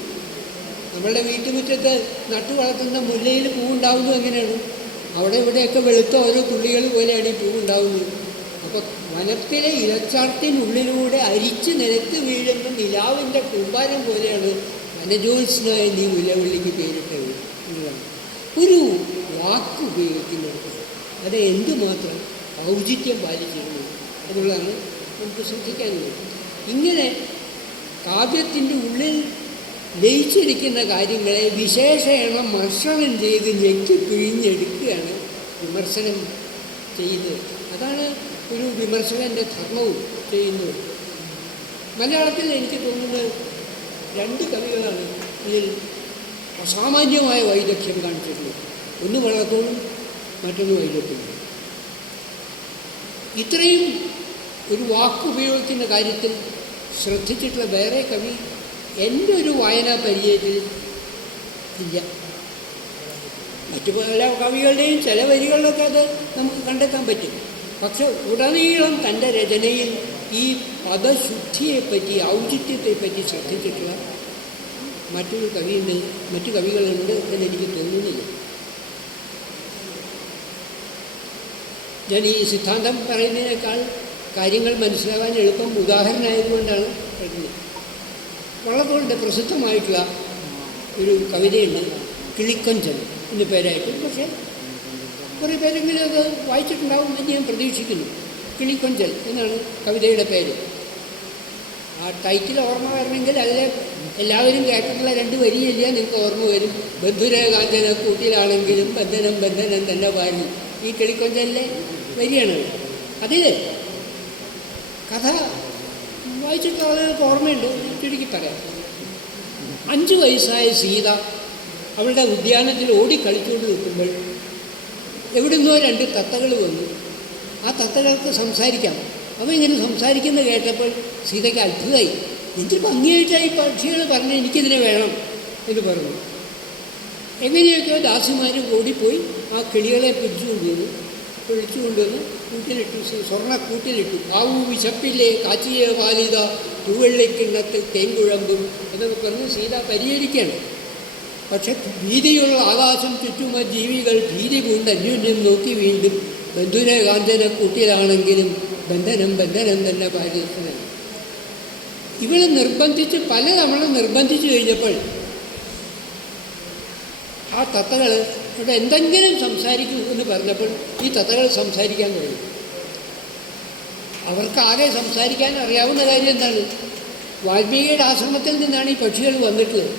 നമ്മളുടെ വീട്ടുമുറ്റത്ത് നട്ടു വളർത്തുന്ന മുല്ലയിൽ പൂവുണ്ടാവുന്നത് എങ്ങനെയാണ്? അവിടെ ഇവിടെയൊക്കെ വെളുത്ത ഓരോ തുള്ളികൾ പോലെയാണ് ഈ പൂവുണ്ടാവുന്നത്. അപ്പോൾ വനത്തിലെ ഇലച്ചാർത്തിനുള്ളിലൂടെ അരിച്ച് നിലത്ത് വീഴുന്ന നിലാവിൻ്റെ കൂമ്പാരം പോലെയാണ് വനജോത്സ്ന എന്നീ മുല്ലവള്ളിക്ക് പേരിട്ടത് എന്നതാണ്. ഒരു വാക്ക് ഉപയോഗിക്കുന്നത് അത് എന്തുമാത്രം ഔചിത്യം പാലിച്ചിരുന്നു എന്നുള്ളതാണ് നമുക്ക് ശ്രദ്ധിക്കാനുള്ളത്. ഇങ്ങനെ കാവ്യത്തിൻ്റെ ഉള്ളിൽ ലയിച്ചിരിക്കുന്ന കാര്യങ്ങളെ വിശേഷണം മർഷണം ചെയ്ത് ഞെക്കി പിഴിഞ്ഞെടുക്കുകയാണ് വിമർശനം ചെയ്യുന്നത്. അതാണ് ഒരു വിമർശകൻ്റെ ധർമ്മവും ചെയ്യുന്നത്. മലയാളത്തിൽ എനിക്ക് തോന്നുന്നത് 2 കവികളാണ് ഇതിൽ അസാമാന്യമായ വൈദഗ്ധ്യം കാണിച്ചിട്ടുള്ളത്. ഒന്ന് വള്ളത്തോളും മറ്റൊന്ന് വൈലോപ്പിള്ളിയും. ഇത്രയും ഒരു വാക്കുപയോഗത്തിൻ്റെ കാര്യത്തിൽ ശ്രദ്ധിച്ചിട്ടുള്ള വേറെ കവി എൻ്റെ ഒരു വായനാ പരിചയത്തിൽ ഇല്ല. മറ്റു പല കവികളുടെയും ചില വരികളിലൊക്കെ അത് നമുക്ക് കണ്ടെത്താൻ പറ്റും. പക്ഷെ ഉടനീളം തൻ്റെ രചനയിൽ ഈ പദശുദ്ധിയെപ്പറ്റി, ഔചിത്യത്തെപ്പറ്റി ശ്രദ്ധിച്ചിട്ടുള്ള മറ്റു കവികളുണ്ട് എന്നെനിക്ക് തോന്നുന്നില്ല. ഞാൻ ഈ സിദ്ധാന്തം പറയുന്നതിനേക്കാൾ കാര്യങ്ങൾ മനസ്സിലാകാൻ എളുപ്പം ഉദാഹരണമായതുകൊണ്ടാണ് പറയുന്നത്. വള്ളത്തോളിൻ്റെ പ്രസിദ്ധമായിട്ടുള്ള ഒരു കവിതയുണ്ട്, കിളിക്കൊഞ്ചൽ എന്ന പേരായിട്ട്. പക്ഷേ കുറേ പേരെങ്കിലും അത് വായിച്ചിട്ടുണ്ടാവും എന്ന് ഞാൻ പ്രതീക്ഷിക്കുന്നു. കിളിക്കൊഞ്ചൽ എന്നാണ് കവിതയുടെ പേര്. ആ ടൈറ്റിൽ ഓർമ്മ വരണമെങ്കിൽ അതിലെ എല്ലാവരും കേട്ടിട്ടുള്ള 2 വരിയില്ല നിങ്ങൾക്ക് ഓർമ്മ വരും. ബന്ധുര കാഞ്ചന കൂട്ടിലാണെങ്കിലും ബന്ധനം ബന്ധനം തന്നെ പാടി. ഈ കിളിക്കൊഞ്ചലിലെ വരിയാണ്. അതിൽ കഥ വായിച്ചിട്ടുള്ള ആളുകൾക്ക് ഓർമ്മയുണ്ട്. ചുരുക്കി പറയാം. 5 വയസ്സായ സീത അവളുടെ ഉദ്യാനത്തിൽ ഓടിക്കളിച്ചുകൊണ്ട് നിൽക്കുമ്പോൾ എവിടുന്നോ 2 തത്തകൾ വന്നു. ആ തത്തകൾക്ക് സംസാരിക്കാം. അവ ഇങ്ങനെ സംസാരിക്കുന്നത് കേട്ടപ്പോൾ സീതയ്ക്ക് അത്ഭുതമായി. എന്ത് ഭംഗിയായിട്ടായി പക്ഷികൾ പറഞ്ഞ് എനിക്കിതിനെ വേണം എന്ന് പറഞ്ഞു. എങ്ങനെയൊക്കെയോ ദാസിമാർ ഓടിപ്പോയി ആ കിളികളെ പിടിച്ചുകൊണ്ടുവന്ന് കൂട്ടിലിട്ടു, സ്വർണ്ണക്കൂട്ടിലിട്ടു. ആവു വിശപ്പില്ലേ കാച്ചിയ പാലിത തൂവെള്ളിക്കിണ്ണത്തിൽ തേൻകുഴമ്പും എന്നൊക്കെ പറഞ്ഞ് സീത പരിഹരിക്കുകയാണ്. പക്ഷെ ഭീതിയുള്ള ആകാശം ചുറ്റുമ ജീവികൾ ഭീതി പൂണ്ട് അന്യോന്യം നോക്കി വീണ്ടും ബന്ധുര കാഞ്ചന കൂട്ടിലാണെങ്കിലും ബന്ധനം ബന്ധനം തന്നെ പാലിക്കുന്നത്. ഇവളെ പലതവണ നിർബന്ധിച്ചു കഴിഞ്ഞപ്പോൾ ആ തത്തകൾ ഇവിടെ എന്തെങ്കിലും സംസാരിക്കൂ എന്ന് പറഞ്ഞപ്പോൾ ഈ തത്തകൾ സംസാരിക്കാൻ തുടങ്ങി. അവർക്കാകെ സംസാരിക്കാൻ അറിയാവുന്ന കാര്യം എന്താണ്? വാൽമീകിയുടെ ആശ്രമത്തിൽ നിന്നാണ് ഈ പക്ഷികൾ വന്നിട്ടുള്ളത്.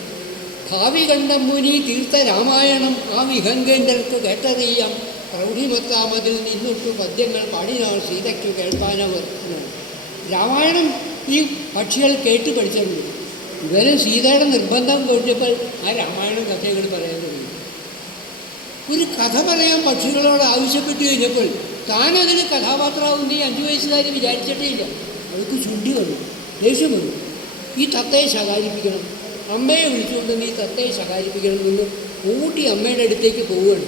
ഭാവി കണ്ട മുനി തീർത്ത രാമായണം ആ വിഹംഗേന്ദ്രർക്ക് കേട്ടറിയാം. പ്രൗഢിമത്താമതിൽ നിന്നിട്ടു പദ്യങ്ങൾ പാടിനാൾ സീതയ്ക്ക് കേൾപ്പാനവർ. രാമായണം ഈ പക്ഷികൾ കേട്ട് പഠിച്ചിട്ടുണ്ട്. ഇവരും സീതയുടെ നിർബന്ധം കൊണ്ടപ്പോൾ ആ രാമായണം കഥകൾ പറയാൻ തുടങ്ങി. ഒരു കഥ പറയാൻ പക്ഷികളോട് ആവശ്യപ്പെട്ടു കഴിഞ്ഞപ്പോൾ താനതിന് കഥാപാത്രമാവുന്ന ഈ 5 വയസ്സുകാർ വിചാരിച്ചിട്ടേ ഇല്ല. അവർക്ക് ചുണ്ടി വന്നു, ദേഷ്യം വന്നു. ഈ തത്തയെ ശകാരിപ്പിക്കണം, അമ്മയെ വിളിച്ചുകൊണ്ടുവന്ന് ഈ തത്തയെ ശകാരിപ്പിക്കണം എന്ന് ഓടി അമ്മയുടെ അടുത്തേക്ക് പോവുകയാണ്.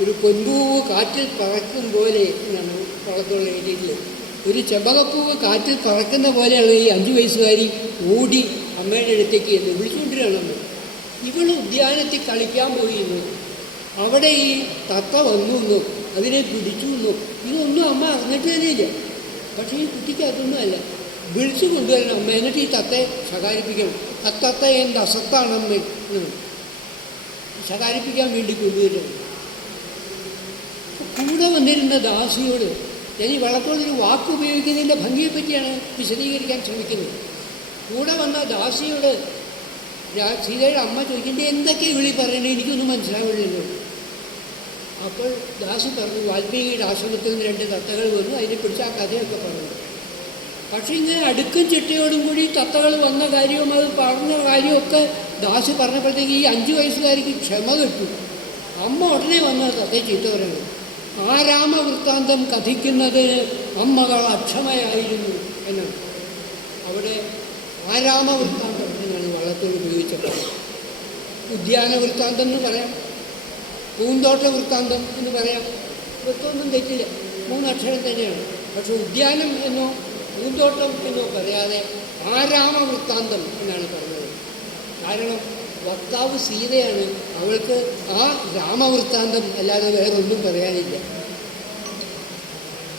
ഒരു പൊൻപൂവ് കാറ്റിൽ പറക്കും പോലെ എന്നാണ് വള്ളത്തോൾ എഴുതിയിട്ടുള്ളത്. ഒരു ചെമ്പകപ്പൂവ് കാറ്റിൽ പറക്കുന്ന പോലെയാണ് ഈ 5 വയസ്സുകാരി ഓടി അമ്മയുടെ അടുത്തേക്ക് എന്ന് വിളിച്ചുകൊണ്ടിരിക്കുകയാണ് അമ്മ. ഇവൾ ഉദ്യാനത്തിൽ കളിക്കാൻ പോയിരുന്നു. അവിടെ ഈ തത്ത വന്നു എന്നോ അതിനെ പിടിച്ചു എന്നോ ഇതൊന്നും അമ്മ അറിഞ്ഞിട്ട് തന്നെയില്ല. പക്ഷേ ഈ കുട്ടിക്ക് അതൊന്നും അല്ല. വിളിച്ചു കൊണ്ടുവരണം അമ്മ, എന്നിട്ട് ഈ തത്തയെ ശകാരിപ്പിക്കണം. തത്ത എൻ്റെ അസത്താണ് അമ്മ എന്ന് ശകാരിപ്പിക്കാൻ വേണ്ടി കൊണ്ടുവരണം. കൂടെ വന്നിരുന്ന ദാസിയോട് ഞാൻ ഈ വള്ളത്തോളൊരു വാക്ക് ഉപയോഗിക്കുന്നതിൻ്റെ ഭംഗിയെപ്പറ്റിയാണ് വിശദീകരിക്കാൻ ശ്രമിക്കുന്നത്. കൂടെ വന്ന ദാസിയോട് സീതയുടെ അമ്മ ചോദിക്കേണ്ടത് എന്തൊക്കെ വിളി പറയണേ, എനിക്കൊന്നും മനസ്സിലാവില്ലല്ലോ. അപ്പോൾ ദാസി പറഞ്ഞു വാൽമീകിയുടെ ആശ്രമത്തിൽ നിന്ന് 2 തത്തകൾ വന്നു, അതിനെ പിടിച്ച് ആ കഥയൊക്കെ പറഞ്ഞു. പക്ഷേ ഇങ്ങനെ അടുക്കും ചിട്ടയോടും കൂടി തത്തകൾ വന്ന കാര്യവും അത് പറഞ്ഞ കാര്യമൊക്കെ ദാസി പറഞ്ഞപ്പോഴത്തേക്ക് ഈ 5 വയസ്സുകാരിക്ക് ക്ഷമ കിട്ടും. അമ്മ ഉടനെ വന്ന തത്തയെ ചീത്ത പറയുന്നത്. ആ രാമവൃത്താന്തം കഥിക്കുന്നതിന് അമ്മകൾ അക്ഷമയായിരുന്നു എന്നാണ്. അവിടെ ആ രാമവൃത്താന്തം എന്നാണ് വള്ളത്തോൾ ഉപയോഗിച്ചത്. ഉദ്യാന വൃത്താന്തം എന്ന് പറയാം, പൂന്തോട്ട വൃത്താന്തം എന്ന് പറയാം. വൃത്തമൊന്നും തെറ്റില്ല, 3 അക്ഷരം തന്നെയാണ്. പക്ഷെ ഉദ്യാനം എന്നോ പൂന്തോട്ടം എന്നോ പറയാതെ ആരാമവൃത്താന്തം എന്നാണ് പറഞ്ഞത്. കാരണം വക്താവ് സീതയാണ്, അവൾക്ക് ആ രാമവൃത്താന്തം അല്ലാതെ വേറൊന്നും പറയാനില്ല.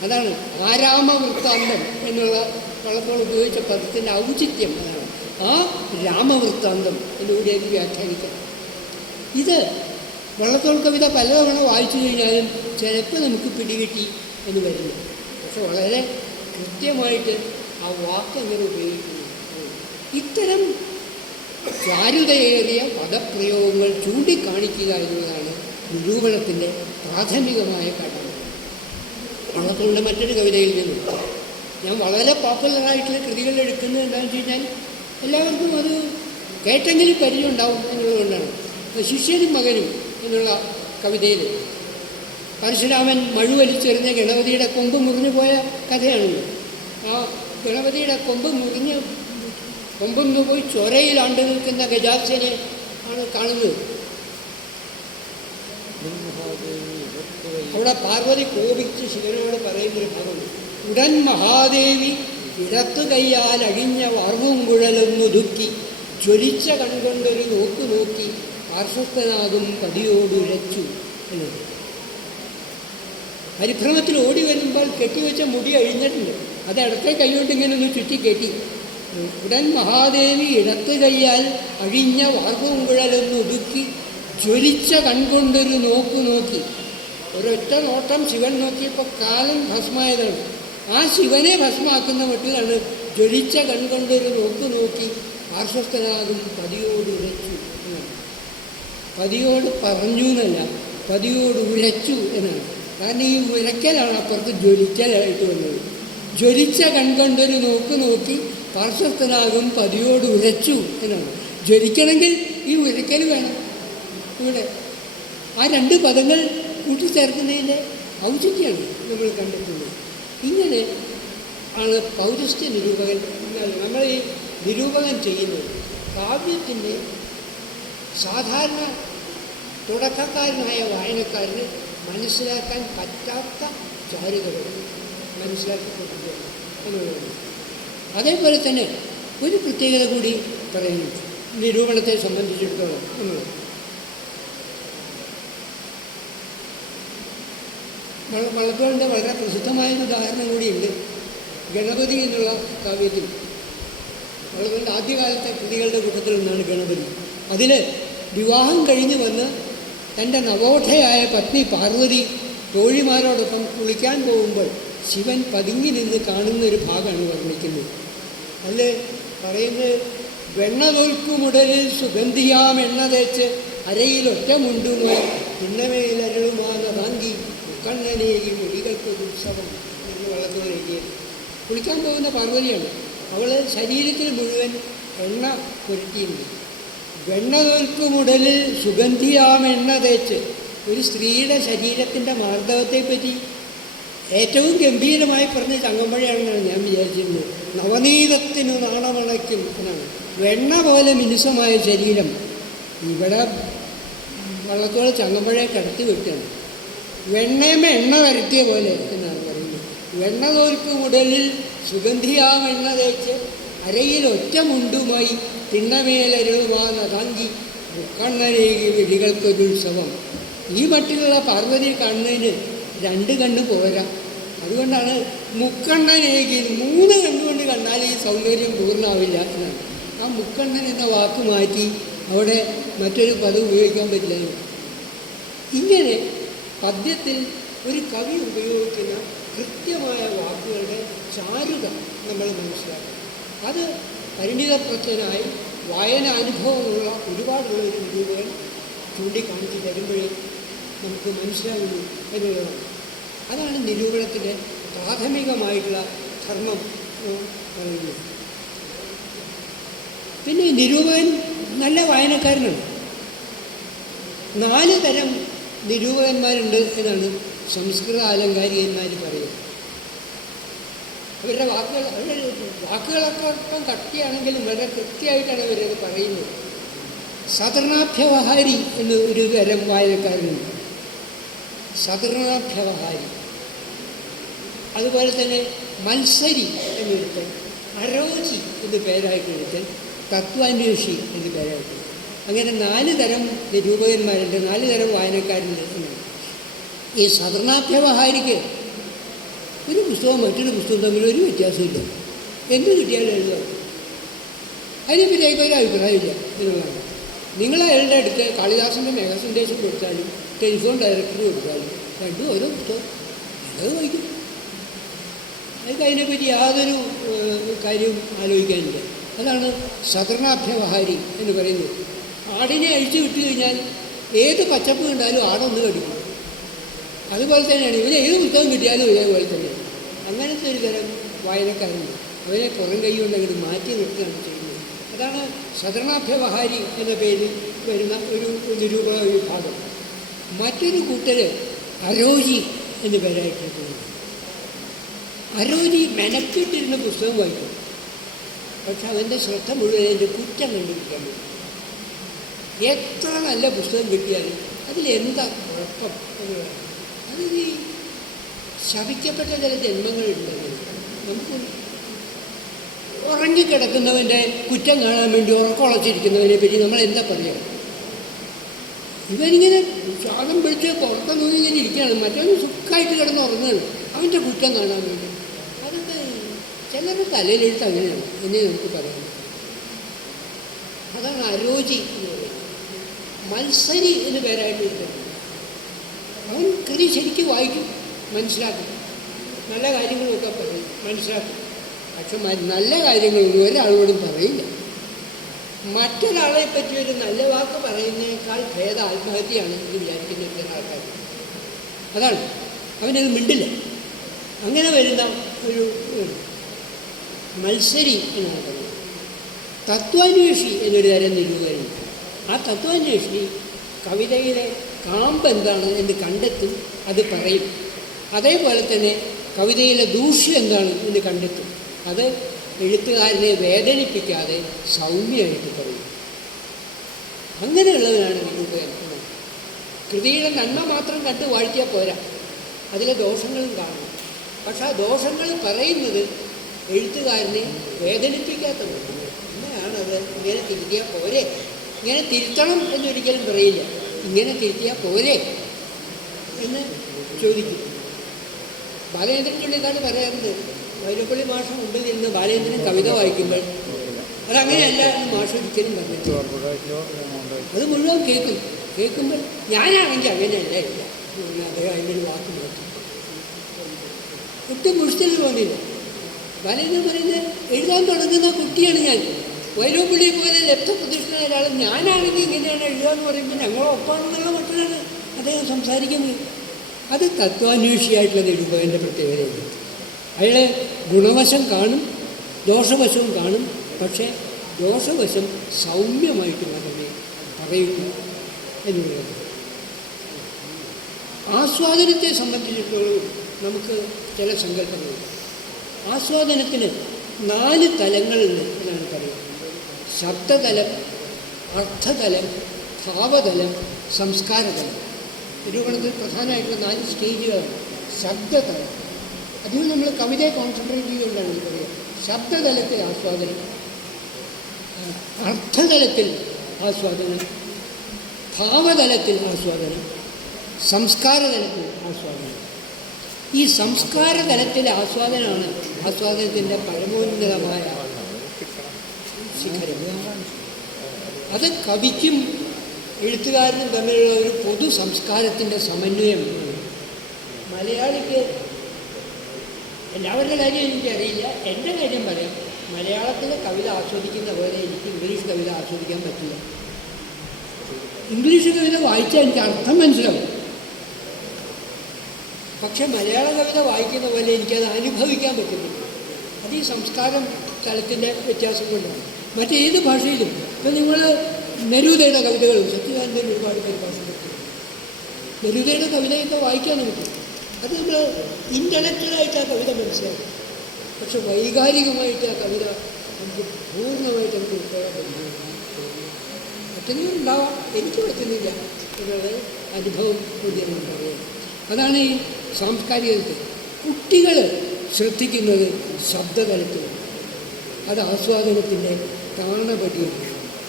അതാണ് ആരാമവൃത്താന്തം എന്നുള്ള വള്ളത്തോൾ ഉപയോഗിച്ച പദത്തിൻ്റെ ഔചിത്യം. അതാണ് ആ രാമവൃത്താന്തം എന്നുകൂടി എനിക്ക് വ്യാഖ്യാനിക്കാം. ഇത് വള്ളത്തോൾ കവിത പലതവണ വായിച്ചു കഴിഞ്ഞാലും ചിലപ്പോൾ നമുക്ക് പിടികിട്ടി എന്ന് വരുന്നു. പക്ഷെ വളരെ കൃത്യമായിട്ട് ആ വാക്ക് അങ്ങനെ ഉപയോഗിക്കുന്നു. ഇത്തരം ചാരുതയേറിയ പദപ്രയോഗങ്ങൾ ചൂണ്ടിക്കാണിക്കുക എന്നുള്ളതാണ് നിരൂപണത്തിൻ്റെ പ്രാഥമികമായ ഘടകം. വള്ളത്തോളിൻ്റെ മറ്റൊരു കവിതയിൽ നിന്നും ഞാൻ വളരെ പോപ്പുലറായിട്ടുള്ള കൃതികൾ എടുക്കുന്നത് എന്താണെന്ന് വെച്ച് കഴിഞ്ഞാൽ എല്ലാവർക്കും അത് കേട്ടെങ്കിലും പരിചയം ഉണ്ടാവും എന്നുള്ളതുകൊണ്ടാണ്. ശിഷ്യനും മകനും എന്നുള്ള കവിതയിൽ പരശുരാമൻ മഴുവലിച്ചെറിഞ്ഞ ഗണപതിയുടെ കൊമ്പ് മുറിഞ്ഞു പോയ കഥയാണല്ലോ. ആ ഗണപതിയുടെ കൊമ്പൊന്നു പോയി ചൊരയിലാണ്ട് നിൽക്കുന്ന ഗജാസ്യനെ ആണ് കാണുന്നത്. അവിടെ പാർവതി കോപിച്ച് ശിവനോട് പറയുന്നൊരു ഭാഗമുണ്ട്. ഉടൻ മഹാദേവി ഇടത്തു കൈയാൽ അഴിഞ്ഞ വാർവും കുഴലൊന്നുതുക്കി ജ്വലിച്ച കൺകൊണ്ടൊരു നോക്കി പാർശ്വസ്ഥനാകും പതിയോടുരച്ചു എന്നത്. പരിഭ്രമത്തിൽ ഓടി വരുമ്പോൾ കെട്ടിവെച്ച മുടി അഴിഞ്ഞിട്ടുണ്ട്. അത് ഇടത്തെ കൈകൊണ്ട് ഇങ്ങനെ ഒന്ന് ചുറ്റി കെട്ടി. ഉടൻ മഹാദേവി ഇടത്ത് കൈയാൽ അഴിഞ്ഞ വാർവും കുഴലൊന്നുതുക്കി ജ്വലിച്ച കൺകൊണ്ടൊരു നോക്കി. ഒരൊറ്റ നോട്ടം ശിവൻ നോക്കിയപ്പോൾ കാലം ഭസ്മായതാണ്. ആ ശിവനെ ഭസ്മാക്കുന്ന മട്ടിലാണ് ജ്വലിച്ച കൺകൊണ്ടൊരു നോക്കി പാർശ്വസ്ഥനാകും പതിയോട് ഉരച്ചു എന്നാണ്. പതിയോട് പറഞ്ഞു എന്നല്ല, പതിയോട് ഉരച്ചു എന്നാണ്. കാരണം ഈ ഉരയ്ക്കലാണ് അപ്പുറത്ത് ജ്വലിക്കലായിട്ട് വന്നത്. ജ്വലിച്ച കൺകൊണ്ടൊരു നോക്കി പാർശ്വസ്ഥനാകും പതിയോട് ഉരച്ചു എന്നാണ്. ജ്വലിക്കണമെങ്കിൽ ഈ ഉരയ്ക്കൽ വേണം. ഇവിടെ ആ രണ്ട് പദങ്ങൾ കൂട്ടിച്ചേർക്കുന്നതിൻ്റെ ഔചിത്യമാണ് നമ്മൾ കണ്ടെത്തുന്നത്. ഇങ്ങനെ ആണ് പൗരസ്ത്യ നിരൂപകൻ നമ്മൾ ഈ നിരൂപകൻ ചെയ്യുന്നത്. കാവ്യത്തിൻ്റെ സാധാരണ തുടക്കക്കാരനായ വായനക്കാരന് മനസ്സിലാക്കാൻ പറ്റാത്ത ചാരുതകൾ മനസ്സിലാക്കി കൊടുക്കുക എന്നുള്ളതാണ്. അതേപോലെ തന്നെ ഒരു പ്രത്യേകത കൂടി പറയുന്നു നിരൂപണത്തെ സംബന്ധിച്ചിടത്തോളം എന്നുള്ളത്. വള്ളത്തോളിൻ്റെ വളരെ പ്രസിദ്ധമായൊരു ഉദാഹരണം കൂടിയുണ്ട്. ഗണപതി എന്നുള്ള കാവ്യത്തിൽ വള്ളത്തോളിൻ്റെ ആദ്യകാലത്തെ കൃതികളുടെ കൂട്ടത്തിൽ നിന്നാണ് ഗണപതി. അതിൽ വിവാഹം കഴിഞ്ഞ് വന്ന് തൻ്റെ നവോഢയായ പത്നി പാർവതി തോഴിമാരോടൊപ്പം കുളിക്കാൻ പോകുമ്പോൾ ശിവൻ പതുങ്ങി നിന്ന് കാണുന്നൊരു ഭാഗമാണ് വർണ്ണിക്കുന്നത്. അതിൽ പറയുന്നത്, വെണ്ണ തോൽക്കുമുടലിൽ സുഗന്ധിയാം എണ്ണ തേച്ച് അരയിലൊറ്റ മുണ്ടുമായി പിന്നമേലരുളുമാന താങ്കി കണ്ണനേകി മുടികൾക്കൊരു ഉത്സവം എന്ന് വള്ളത്തോൾ എഴുതിയത്. കുളിക്കാൻ പോകുന്ന പാർവതിയാണ്. അവൾ ശരീരത്തിൽ മുഴുവൻ എണ്ണ പുരട്ടിയിട്ടുണ്ട്. വെണ്ണ തോൽക്കുമുടലിൽ സുഗന്ധിയാം എണ്ണ തേച്ച്. ഒരു സ്ത്രീയുടെ ശരീരത്തിൻ്റെ മാർദ്ദവത്തെപ്പറ്റി ഏറ്റവും ഗംഭീരമായി പറഞ്ഞ ചങ്ങമ്പുഴയാണെന്നാണ് ഞാൻ വിചാരിച്ചിരുന്നത്. നവനീതത്തിനു നാണമണയ്ക്കും എന്നാണ്. വെണ്ണ പോലെ മിനുസമായ ശരീരം. ഇവിടെ വള്ളത്തോൾ ചങ്ങമ്പുഴയെ കടത്തി വിട്ടാണ്. വെണ്ണയമ എണ്ണ വരട്ടിയ പോലെ എന്നാണ് പറയുന്നത്. വെണ്ണ തോൽക്ക് ഉടലിൽ സുഗന്ധിയാം എണ്ണ തേച്ച് അരയിൽ ഒറ്റ മുണ്ടുമായി തിണ്ണമേലരുളുവാൻ അതാങ്കി മുക്കണ്ണനേകി വെടികൾക്കൊരുത്സവം. ഈ മട്ടിലുള്ള പാർവതിയെ കാണുന്നതിന് രണ്ട് കണ്ണ് പോരാ. അതുകൊണ്ടാണ് മുക്കണ്ണനേകി 3 കണ്ണുകൊണ്ട് കണ്ടാൽ ഈ സൗന്ദര്യം പൂർണ്ണമാവില്ല എന്നാണ്. ആ മുക്കണ്ണൻ എന്ന വാക്ക് മാറ്റി അവിടെ മറ്റൊരു പദം ഉപയോഗിക്കാൻ പറ്റില്ല. ഇങ്ങനെ പദ്യത്തിൽ ഒരു കവി ഉപയോഗിക്കുന്ന കൃത്യമായ വാക്കുകളുടെ ചാരുത നമ്മൾ മനസ്സിലാക്കും. അത് പരിണിതപ്രജ്ഞനായി വായനാനുഭവമുള്ള ഒരുപാടുള്ള ഒരു നിരൂപകൻ ചൂണ്ടിക്കാണിച്ച് തരുമ്പോഴേ നമുക്ക് മനസ്സിലാകുന്നു എന്നുള്ളതാണ്. അതാണ് നിരൂപണത്തിൻ്റെ പ്രാഥമികമായിട്ടുള്ള ധർമ്മം പറയുന്നത്. പിന്നെ നിരൂപകൻ നല്ല വായനക്കാരനാണ്. 4 തരം നിരൂപകന്മാരുണ്ട് എന്നാണ് സംസ്കൃത ആലങ്കാരികന്മാർ പറയുന്നത്. അവരുടെ വാക്കുകളൊക്കെ അല്പം കട്ടിയാണെങ്കിലും വളരെ കൃത്യമായിട്ടാണ് അവരത് പറയുന്നത്. സദർണാഭ്യവഹാരി എന്ന് ഒരു തരം വായനക്കാരനുണ്ട്. സദർണാഭ്യവഹാരി. അതുപോലെ തന്നെ മത്സരി എന്നൊരുത്തൻ, അരോചി എന്ന് പേരായിട്ടൊരുത്തൻ, തത്വാന്വേഷി എന്ന് പേരായിട്ട്. അങ്ങനെ 4 തരം നിരൂപകന്മാരുണ്ട്, 4 തരം വായനക്കാരുണ്ട് എന്നാണ്. ഈ സദർണാഭ്യവഹാരിക്ക് ഒരു പുസ്തകവും മറ്റൊരു പുസ്തകവും തമ്മിൽ ഒരു വ്യത്യാസമില്ല. എന്ത് കിട്ടിയാലും എഴുതുക. അതിനെപ്പറ്റി ഒരു അഭിപ്രായമില്ല എന്നുള്ളതാണ്. നിങ്ങൾ അയാളുടെ അടുത്ത് കാളിദാസൻ്റെ മേഘസന്ദേശം കൊടുത്താലും ടെലിഫോൺ ഡയറക്ടറി കൊടുത്താലും രണ്ടും ഓരോ പുസ്തകം അത് വായിക്കും. അതൊക്കെ അതിനെപ്പറ്റി യാതൊരു കാര്യവും ആലോചിക്കാനില്ല. അതാണ് സദർണാഭ്യവഹാരി എന്ന് പറയുന്നത്. ആടിനെ അഴിച്ചു വിട്ടു കഴിഞ്ഞാൽ ഏത് പച്ചപ്പ് കണ്ടാലും ആടൊന്ന് കടിക്കും. അതുപോലെ തന്നെയാണ് ഇവന് ഏത് പുസ്തകം കിട്ടിയാലും ഇതേപോലെ തന്നെയാണ്. അങ്ങനത്തെ ഒരു തരം വായനക്കാരുണ്ട്. അവരെ പുറം കൈ കൊണ്ടെങ്കിൽ മാറ്റി നിർത്തുകയാണ് ചെയ്യുന്നത്. അതാണ് സദർണാഭ്യവഹാരി എന്ന പേരിൽ വരുന്ന ഒരു നിരൂപക വിഭാഗം. മറ്റൊരു കൂട്ടർ അരോജി എന്ന് പേരായിട്ട് തോന്നുന്നു. അരോജി മെനക്കെട്ടിരുന്ന പുസ്തകം വായിക്കും. പക്ഷെ അവൻ്റെ ശ്രദ്ധ മുഴുവൻ അതിൻ്റെ കുറ്റം കണ്ടുപിടിക്കാൻ വേണ്ടി. എത്ര നല്ല പുസ്തകം കിട്ടിയാലും അതിലെന്താ കുഴപ്പം എന്ന് പറയാം. അത് ഈ ശപിക്കപ്പെട്ട ചില ജന്മങ്ങളുണ്ടെങ്കിൽ നമുക്ക് ഉറങ്ങിക്കിടക്കുന്നവൻ്റെ കുറ്റം കാണാൻ വേണ്ടി ഉറക്കമുളച്ചിരിക്കുന്നവനെ പറ്റി നമ്മൾ എന്താ പറയുക? ഇവനിങ്ങനെ ശ്വാസം പിടിച്ച് പുറത്തൊന്നും ഇങ്ങനെ ഇരിക്കുകയാണ്, മറ്റൊന്ന് സുഖമായിട്ട് കിടന്ന് ഉറങ്ങുകയാണ് അവൻ്റെ കുറ്റം കാണാൻ വേണ്ടി. അതൊക്കെ ചിലരുടെ തലയിലെടുത്ത് അങ്ങനെയാണ് എന്നേ നമുക്ക് പറയാം. അതാണ് അരോചി എന്ന് പറയുന്നത്. മത്സരി എന്ന് പേരായിട്ട് വരുന്നത്. അവൻ കൃതി ശരിക്കും വായിക്കും, മനസ്സിലാക്കും, നല്ല കാര്യങ്ങളൊക്കെ പറയും, മനസ്സിലാക്കും. പക്ഷെ നല്ല കാര്യങ്ങളൊന്നും ഒരാളോടും പറയില്ല. മറ്റൊരാളെ പറ്റി ഒരു നല്ല വാക്ക് പറയുന്നതിനേക്കാൾ ഭേദ ആത്മഹത്യയാണ് എന്ന് വിചാരിക്കുന്ന ചില ആൾക്കാർ. അതാണ് അവനത് മിണ്ടില്ല. അങ്ങനെ വരുന്ന ഒരു മത്സരി എന്നാണ് പറയുന്നത്. തത്വാന്വേഷി എന്നൊരു തരം നിരൂപകരുണ്ട്. ആ തത്വാന്വേഷി കവിതയിലെ കാമ്പ് എന്താണ് എന്ന് കണ്ടെത്തും, അത് പറയും. അതേപോലെ തന്നെ കവിതയിലെ ദൂഷ്യം എന്താണ് എന്ന് കണ്ടെത്തും, അത് എഴുത്തുകാരനെ വേദനിപ്പിക്കാതെ സൗമ്യമായിട്ട് പറയും. അങ്ങനെയുള്ളവനാണ് നിരൂപകൻ. കൃതിയുടെ നന്മ മാത്രം കണ്ട് വാഴ്ത്തിയാൽ പോരാ, അതിലെ ദോഷങ്ങളും കാണണം. പക്ഷെ ആ ദോഷങ്ങൾ പറയുന്നത് എഴുത്തുകാരനെ വേദനിപ്പിക്കാത്തതുണ്ട്. അങ്ങനെയാണത്. ഇങ്ങനെ തിരുത്തിയാൽ പോരെ, ഇങ്ങനെ തിരുത്തണം എന്നൊരിക്കലും പറയില്ല. ഇങ്ങനെ തിരുത്തിയാൽ പോരെ എന്ന് ചോദിക്കും. ബാലചന്ദ്രൻ ചുള്ളിക്കാട് പറയാറുണ്ട്, വൈലോപ്പള്ളി മാഷ് മുമ്പിൽ നിന്ന് ബാലചന്ദ്രൻ കവിത വായിക്കുമ്പോൾ അതങ്ങനെയല്ല എന്ന് മാഷ് ഒരിക്കലും പറഞ്ഞിട്ട് അത് മുഴുവൻ കേൾക്കുമ്പോൾ ഞാനാണെങ്കിൽ അങ്ങനെയല്ല ഇല്ല അദ്ദേഹം അതിനൊരു വാക്ക് മാറ്റി ഒട്ടും മുഷ്ടിൽ തോന്നില്ല. ബാലചന്ദ്രൻ പറയുന്നത് എഴുതാൻ തുടങ്ങുന്ന കുട്ടിയാണ് ഞാൻ. വൈലോപ്പള്ളി പോലെ ലബ്ധപ്രതിഷ്ഠനായ ഒരാൾ ഞാനാണെങ്കിൽ ഇങ്ങനെയാണ് എഴുതുക എന്ന് പറയുമ്പോൾ ഞങ്ങളൊപ്പാണെന്നുള്ള മട്ടിലാണ് അദ്ദേഹം സംസാരിക്കുന്നത്. അത് തത്വാന്വേഷിയായിട്ടുള്ള നിരൂപകൻ്റെ പ്രത്യേകതയാണ്. അയാളെ ഗുണവശം കാണും, ദോഷവശവും കാണും. പക്ഷേ ദോഷവശം സൗമ്യമായിട്ട് മാത്രമേ പറയുള്ളൂ എന്നുള്ളത്. ആസ്വാദനത്തെ സംബന്ധിച്ചിടത്തോളം നമുക്ക് ചില സങ്കല്പങ്ങളുണ്ട്. ആസ്വാദനത്തിന് 4 തലങ്ങളുണ്ട് എന്നാണ് പറയുന്നത്. ശബ്ദതലം, അർത്ഥതലം, ഭാവതലം, സംസ്കാരതലം. നിരൂപണത്തിൽ പ്രധാനമായിട്ടുള്ള 4 സ്റ്റേജുകളാണ്. ശബ്ദതലം, അതിന് നമ്മൾ കവിതയെ കോൺസെൻട്രേറ്റ് ചെയ്തുകൊണ്ടാണ് ഇത് പറയുക. ശബ്ദതലത്തിൽ ആസ്വാദനം, അർത്ഥതലത്തിൽ ആസ്വാദനം, ഭാവതലത്തിൽ ആസ്വാദനം, സംസ്കാരതലത്തിൽ ആസ്വാദനം. ഈ സംസ്കാരതലത്തിലെ ആസ്വാദനമാണ് ആസ്വാദനത്തിൻ്റെ പരമോന്നതമായ ശിഖരം. അത് കവിക്കും എഴുത്തുകാരനും തമ്മിലുള്ള ഒരു പൊതു സംസ്കാരത്തിൻ്റെ സമന്വയം. മലയാളിക്ക് എല്ലാവരുടെ കാര്യം എനിക്കറിയില്ല, എൻ്റെ കാര്യം പറയാം. മലയാളത്തിലെ കവിത ആസ്വദിക്കുന്ന പോലെ എനിക്ക് ഇംഗ്ലീഷ് കവിത ആസ്വദിക്കാൻ പറ്റില്ല. ഇംഗ്ലീഷ് കവിത വായിച്ചാൽ എനിക്ക് അർത്ഥം മനസ്സിലാവും. പക്ഷെ മലയാള കവിത വായിക്കുന്ന പോലെ എനിക്കത് അനുഭവിക്കാൻ പറ്റുന്നില്ല. അത് ഈ സംസ്കാരം തലത്തിൻ്റെ വ്യത്യാസം കൊണ്ടാണ്. മറ്റേത് ഭാഷയിലും ഇപ്പം നിങ്ങൾ നെരൂദയുടെ കവിതകളും സത്യകാന്തൻ്റെ ഒരുപാട് പരിഭാഷപ്പെടുത്തും. നെരൂദയുടെ കവിതയൊക്കെ വായിക്കാൻ നമുക്ക് അത് നമ്മൾ ഇൻ്റലക്ച്വലായിട്ട് ആ കവിത മനസ്സിലാക്കും. പക്ഷെ വൈകാരികമായിട്ട് ആ കവിത നമുക്ക് പൂർണ്ണമായിട്ട് നമുക്ക് ഉൾക്കൊള്ളാൻ പറ്റുന്നു. പറ്റുന്നവർ ഉണ്ടാവാം, എനിക്ക് പറ്റുന്നില്ല എന്നുള്ള അനുഭവം കൂടിയാണ് പറയുന്നത്. അതാണ് ഈ സാംസ്കാരികത്തിൽ കുട്ടികൾ ശ്രദ്ധിക്കുന്നത് ശബ്ദതലത്തിലാണ്. അത് ആസ്വാദനത്തിൻ്റെ താണപടിയാണ്,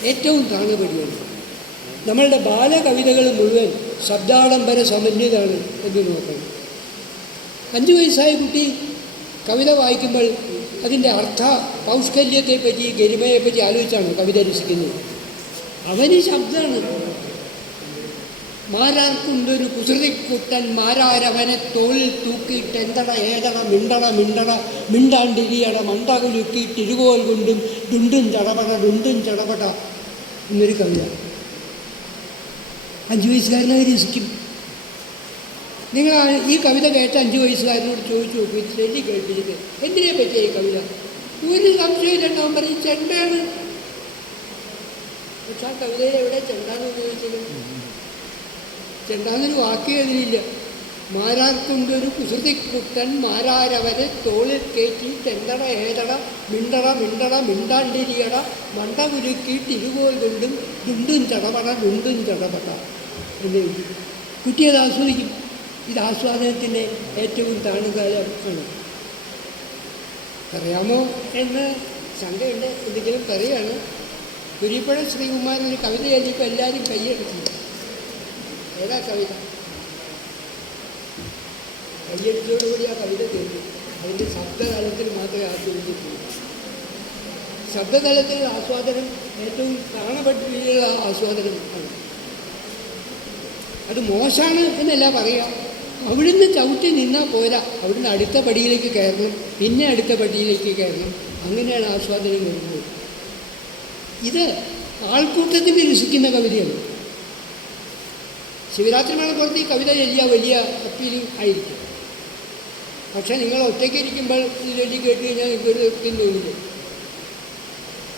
ഏറ്റവും താണപടിയാണ്. നമ്മളുടെ ബാലകവിതകൾ മുഴുവൻ ശബ്ദാഡംബര സമന്വിതമാണ് എന്ന് നോക്കണം. 5 വയസ്സായ കുട്ടി കവിത വായിക്കുമ്പോൾ അതിൻ്റെ അർത്ഥ പൗഷ്കല്യത്തെപ്പറ്റി ഗരിമയെപ്പറ്റി ആലോചിച്ചാണ് കവിത രസിക്കുന്നത്. അവന് ശബ്ദമാണ്. മാരാർക്കുണ്ടൊരു കുസൃതിക്കുട്ടൻ മാരാരവനെ തോളിൽ തൂക്കിയിട്ട് എന്തട ഏതട മിണ്ടട മിണ്ടട മിണ്ടാണ്ടിരിയട മണ്ടകുലുക്കിയിട്ട് ഇരുകോൽ കൊണ്ടും ഡുണ്ടും ചടപട എന്നൊരു കവിത. 5 വയസ്സുകാരനത് രസിക്കും. നിങ്ങൾ ഈ കവിത കേട്ട 5 വയസ്സുകാരനോട് ചോദിച്ചു നോക്കും, ചൊല്ലി കേൾപ്പിച്ചിട്ട് എന്തിനെ പറ്റിയ ഈ കവിത? ഒരു സംശയമില്ല, അവൻ പറയും ചെണ്ടാണ്. പക്ഷെ ആ കവിതയിൽ എവിടെ ചെണ്ടാന്ന് ഉപയോഗിച്ചത്? ചെണ്ടാന്നൊരു വാക്കേ അതിലില്ല. മാരാർക്കൊണ്ടൊരു കുസൃതിക്കുട്ടൻ മാരാരവരെ തോളിൽ കയറ്റി ചെണ്ടട ഏതട മിണ്ടട മിണ്ടട മിണ്ടാണ്ടിരിയട മണ്ട കുലുക്കിയിട്ട് ഇരുകോൽ കൊണ്ടും ഡുണ്ടും ചടപട ഡുണ്ടും ചടപട എന്ന് കുട്ടി അത് ആസ്വദിക്കും. ഇത് ആസ്വാദനത്തിൻ്റെ ഏറ്റവും താണുകാലമാണ്. പറയാമോ എന്ന് ശങ്കയുണ്ട്, എന്തെങ്കിലും പറയുകയാണ്. കുരിപ്പുഴ ശ്രീകുമാരൻ ഒരു കവിത എഴുതിയപ്പോൾ എല്ലാവരും കയ്യടിച്ചു. ഏതാ കവിത? കയ്യടിച്ചോടുകൂടി ആ കവിത തീർന്നു. അതിൻ്റെ ശബ്ദതലത്തിൽ മാത്രമേ ആസ്വദിച്ചിട്ടുള്ളൂ. ശബ്ദതലത്തിൽ ആസ്വാദനം ഏറ്റവും കാണപ്പെട്ടുള്ള ആസ്വാദനം ആണ്. അത് മോശമാണ് എന്നല്ല പറയുക. അവിടുന്ന് ചവിട്ടി നിന്നാൽ പോരാ, അവിടുന്ന് അടുത്ത പടിയിലേക്ക് കയറണം, പിന്നെ അടുത്ത പടിയിലേക്ക് കയറണം. അങ്ങനെയാണ് ആസ്വാദനം വരുന്നത്. ഇത് ആൾക്കൂട്ടത്തിൽ രസിക്കുന്ന കവിതയാണ്. ശിവരാത്രി മണപ്പുറത്ത് ഈ കവിത വലിയ അപ്പീലിംഗ് ആയിരിക്കും. പക്ഷെ നിങ്ങൾ ഒറ്റയ്ക്ക് ഇരിക്കുമ്പോൾ ഇത് ചൊല്ലി കേട്ട് കഴിഞ്ഞാൽ നിങ്ങൾക്കൊരു വ്യക്തി തോന്നില്ല.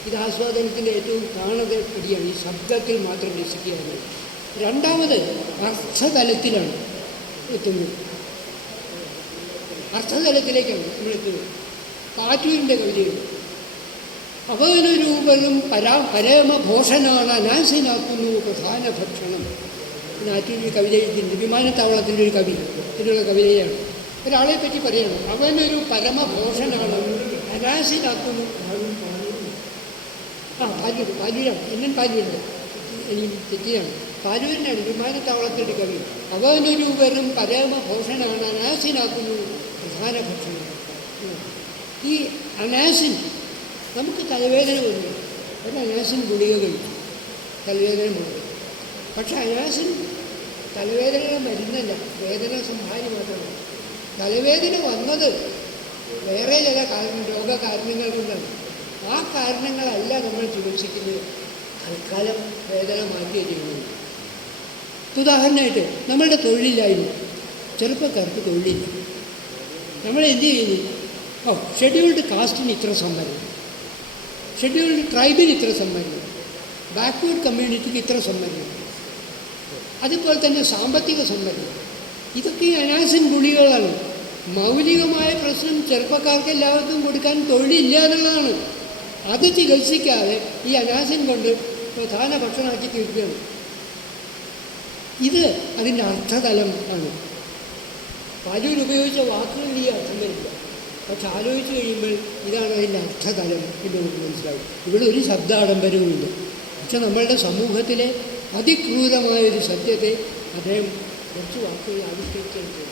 ഇത് ആസ്വാദനത്തിൻ്റെ ഏറ്റവും താണത പടിയാണ്. ഈ ശബ്ദത്തിൽ മാത്രം രസിക്കുക എന്നത്. രണ്ടാമത് അർത്ഥതലത്തിലാണ് എത്തുന്നത്. അർത്ഥതലത്തിലേക്കാണ് നമ്മളെത്തുന്നത്. കാറ്റൂരിൻ്റെ കവിതകൾ അവനൊരൂപനും പരമഭോഷനാണ് അനാശനാക്കുന്നു പ്രധാന ഭക്ഷണം. നാറ്റൂരി കവിത എഴുതിയിട്ടുണ്ട്. വിമാനത്താവളത്തിൻ്റെ ഒരു കവി ഇതിനുള്ള കവിതയാണ്. ഒരാളെ പറ്റി പറയണം, അവനൊരു പരമഭോഷനാണ് അനാശനാക്കുന്നു. പാലൂരാണ്, എന്നും പാലൂരിൻ്റെ, എനിക്ക് തെറ്റിയാണ്, പാലൂരിനാണ് വിമാനത്താവളത്തിൻ്റെ കവി. അവനൊരു വെറും പരമഭോഷനാണ് അനാശനാക്കുന്നു പ്രധാന ഭക്ഷണം. ഈ അനാസിൻ നമുക്ക് തലവേദന വന്നു, ഒരു അനാസിൻ ഗുളിക കഴിച്ചു, തലവേദന മാറി. പക്ഷെ അനാസിൻ തലവേദന മരുന്നല്ല, വേദന സംഹാരി മാത്രമാണ്. തലവേദന വന്നത് വേറെ ചില രോഗകാരണങ്ങൾ കൊണ്ടാണ്. ആ കാരണങ്ങളല്ല നമ്മൾ ചികിത്സിക്കുന്നത്. തൽക്കാലം വേദന മാറ്റി ചെയ്യുന്നത്. ഉദാഹരണമായിട്ട് നമ്മളുടെ തൊഴിലില്ലായ്മ, ചെറുപ്പക്കാർക്ക് തൊഴിലില്ല. നമ്മൾ എന്ത് ചെയ്യുന്നു? ഷെഡ്യൂൾഡ് കാസ്റ്റിന് ഇത്ര സംവരണം, ഷെഡ്യൂൾഡ് ട്രൈബിന് ഇത്ര സംവരണം, ബാക്ക്വേർഡ് കമ്മ്യൂണിറ്റിക്ക് ഇത്ര സംവരണം, അതുപോലെ തന്നെ സാമ്പത്തിക സംവരണം. ഇതൊക്കെ ഈ അനാസിൻ ഗുളികകളാണ്. മൗലികമായ പ്രശ്നം ചെറുപ്പക്കാർക്ക് എല്ലാവർക്കും കൊടുക്കാൻ തൊഴിലില്ല എന്നുള്ളതാണ്. അത് ചികിത്സിക്കാതെ ഈ അനാസിൻ കൊണ്ട് പ്രധാന ഭക്ഷണമാക്കി തീർക്കുകയാണ്. ഇത് അതിൻ്റെ അർത്ഥതലം ആണ്. പാലൂർ ഉപയോഗിച്ച വാക്കുകളിൽ ഈ അർത്ഥം വരില്ല. പക്ഷെ ആലോചിച്ച് കഴിയുമ്പോൾ ഇതാണ് അതിൻ്റെ അർത്ഥതലം എന്ന് നമുക്ക് മനസ്സിലാവും. ഇവിടെ ഒരു ശബ്ദാഡംബരവുമില്ല. പക്ഷെ നമ്മളുടെ സമൂഹത്തിലെ അതിക്രൂരമായൊരു സത്യത്തെ അദ്ദേഹം കുറച്ച് വാക്കുകൾ ആവിഷ്കരിച്ചെടുത്തത്.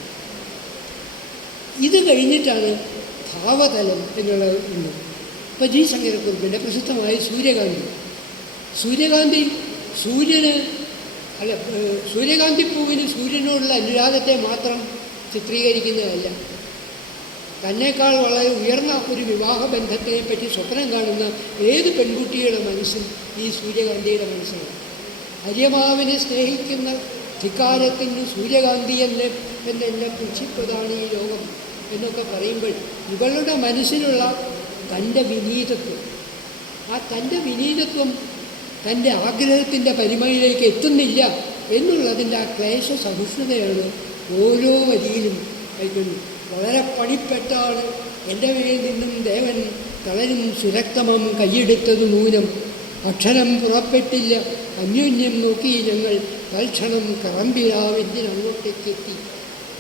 ഇത് കഴിഞ്ഞിട്ടാണ് ഭാവതലം എന്നുള്ളത് ഉണ്ട്. ഇപ്പോൾ ജി ശങ്കരക്കുറുപ്പിൻ്റെ പ്രസിദ്ധമായ സൂര്യകാന്തി സൂര്യകാന്തി പൂവിന് സൂര്യനോടുള്ള അനുരാഗത്തെ മാത്രം ചിത്രീകരിക്കുന്നതല്ല. തന്നേക്കാൾ വളരെ ഉയർന്ന ഒരു വിവാഹബന്ധത്തെ പറ്റി സ്വപ്നം കാണുന്ന ഏത് പെൺകുട്ടിയുടെ മനസ്സും ഈ സൂര്യകാന്തിയുടെ മനസ്സാണ്. അര്യമാവിനെ സ്നേഹിക്കുന്ന ധിക്കാരത്തിന് സൂര്യകാന്തി എന്നെ പുച്ഛിപ്പതാണ് ഈ ലോകം എന്നൊക്കെ പറയുമ്പോൾ ഇവളുടെ മനസ്സിലുള്ള തൻ്റെ വിനീതത്വം, ആ തൻ്റെ വിനീതത്വം തൻ്റെ ആഗ്രഹത്തിൻ്റെ പരിമയിലേക്ക് എത്തുന്നില്ല എന്നുള്ളതിൻ്റെ ആ ക്ലേശ സഹിഷ്ണുതയാണ് ഓരോ വരിയിലും കൈക്കൊള്ളുന്നത്. വളരെ പണിപ്പെട്ടാണ് എൻ്റെ മേൽ നിന്നും ദേവൻ കളനും സുരക്തമം കൈയെടുത്തത് നൂനം, അക്ഷരം പുറപ്പെട്ടില്ല അന്യോന്യം നോക്കി ഞങ്ങൾ തൽക്ഷണം കറമ്പിലാവിന്തിനങ്ങോട്ടേക്കെത്തി,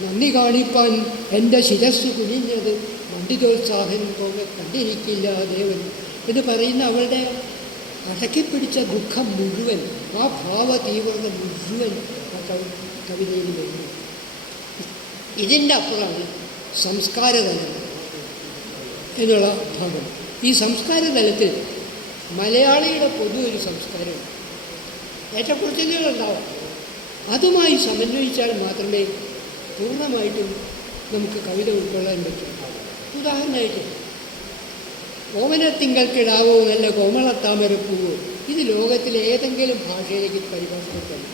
നന്ദി കാണിപ്പാൻ എൻ്റെ ശിരസ്സു കുനിഞ്ഞത് മണ്ഡിതോത്സാഹൻ പോകെ കണ്ടിരിക്കില്ല ദേവൻ എന്ന് പറയുന്ന അവളുടെ അടക്കിപ്പിടിച്ച ദുഃഖം മുഴുവൻ, ആ ഭാവ തീവ്രത മുഴുവൻ ആ കവിതയിൽ വരുന്നു. ഇതിൻ്റെ അപ്പുറമാണ് സംസ്കാരതലം എന്നുള്ള ഭാഗം. ഈ സംസ്കാരതലത്തിൽ മലയാളിയുടെ പൊതു ഒരു സംസ്കാരമാണ്. ഏറ്റക്കുറച്ചിലുകളുണ്ടാവും. അതുമായി സമന്വയിച്ചാൽ മാത്രമേ പൂർണ്ണമായിട്ടും നമുക്ക് കവിത ഉൾക്കൊള്ളാൻ പറ്റും. ഉദാഹരണമായിട്ട് ഓമനത്തിങ്കൾക്കിടാവോ നല്ല കോമളത്താമരപ്പൂവോ, ഇത് ലോകത്തിലെ ഏതെങ്കിലും ഭാഷയിലേക്ക് പരിഭാഷപ്പെടുത്തണം.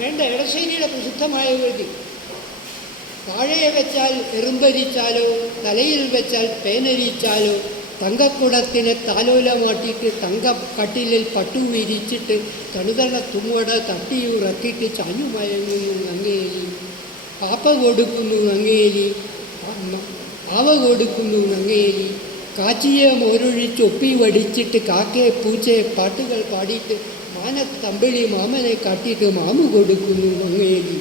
വേണ്ട എടശ്ശേരിയുടെ പ്രസിദ്ധമായ കൃതി. താഴെ വെച്ചാൽ എറുമ്പരിച്ചാലോ തലയിൽ വെച്ചാൽ പേനരിച്ചാലോ തങ്കക്കുടത്തിനെ താലോലമാട്ടിയിട്ട് തങ്കക്കട്ടിലിൽ പട്ടു വിരിച്ചിട്ട് തണുതണ തുമ്മട തട്ടിയുറക്കിയിട്ട് ചാഞ്ഞുമയങ്ങുന്നു നങ്ങേലി പാപ്പ കൊടുക്കുന്നു നങ്ങേലി ആവ കൊടുക്കുന്നു നങ്ങേലി കാച്ചിയെ മോരൊഴിച്ച് ഒപ്പി വടിച്ചിട്ട് കാക്കയെ പൂച്ചയെ പാട്ടുകൾ പാടിയിട്ട് മാനത്തമ്പിളി മാമനെ കാട്ടിയിട്ട് മാമു കൊടുക്കുന്നു നങ്ങേലി.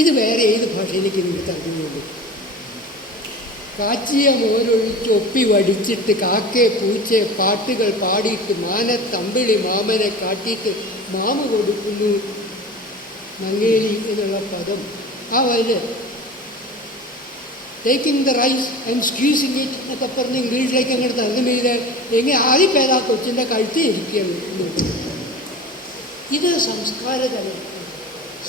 ഇത് വേറെ ഏത് ഭാഷയിലേക്ക് നിങ്ങൾക്ക് തർജ്ജമയുള്ളൂ? കാച്ചിയ മോരൊഴിച്ച് ഒപ്പി വടിച്ചിട്ട് കാക്കയെ പൂച്ചയെ പാട്ടുകൾ പാടിയിട്ട് മാനത്തമ്പിളി മാമനെ കാട്ടിയിട്ട് മാമു കൊടുക്കുന്നു നങ്ങേലി എന്നുള്ള പദം ആ വയല് taking the rice and squeezing it എന്നൊക്കെ പറഞ്ഞ് ഇംഗ്ലീഷിലേക്ക് അങ്ങോട്ട് തർജ്ജമ ചെയ്താൽ എങ്ങനെ ആദ്യം പേരാ കൊച്ചിൻ്റെ കഴുത്ത് ഇരിക്കുകയാണ്. ഇത് സംസ്കാരതലം.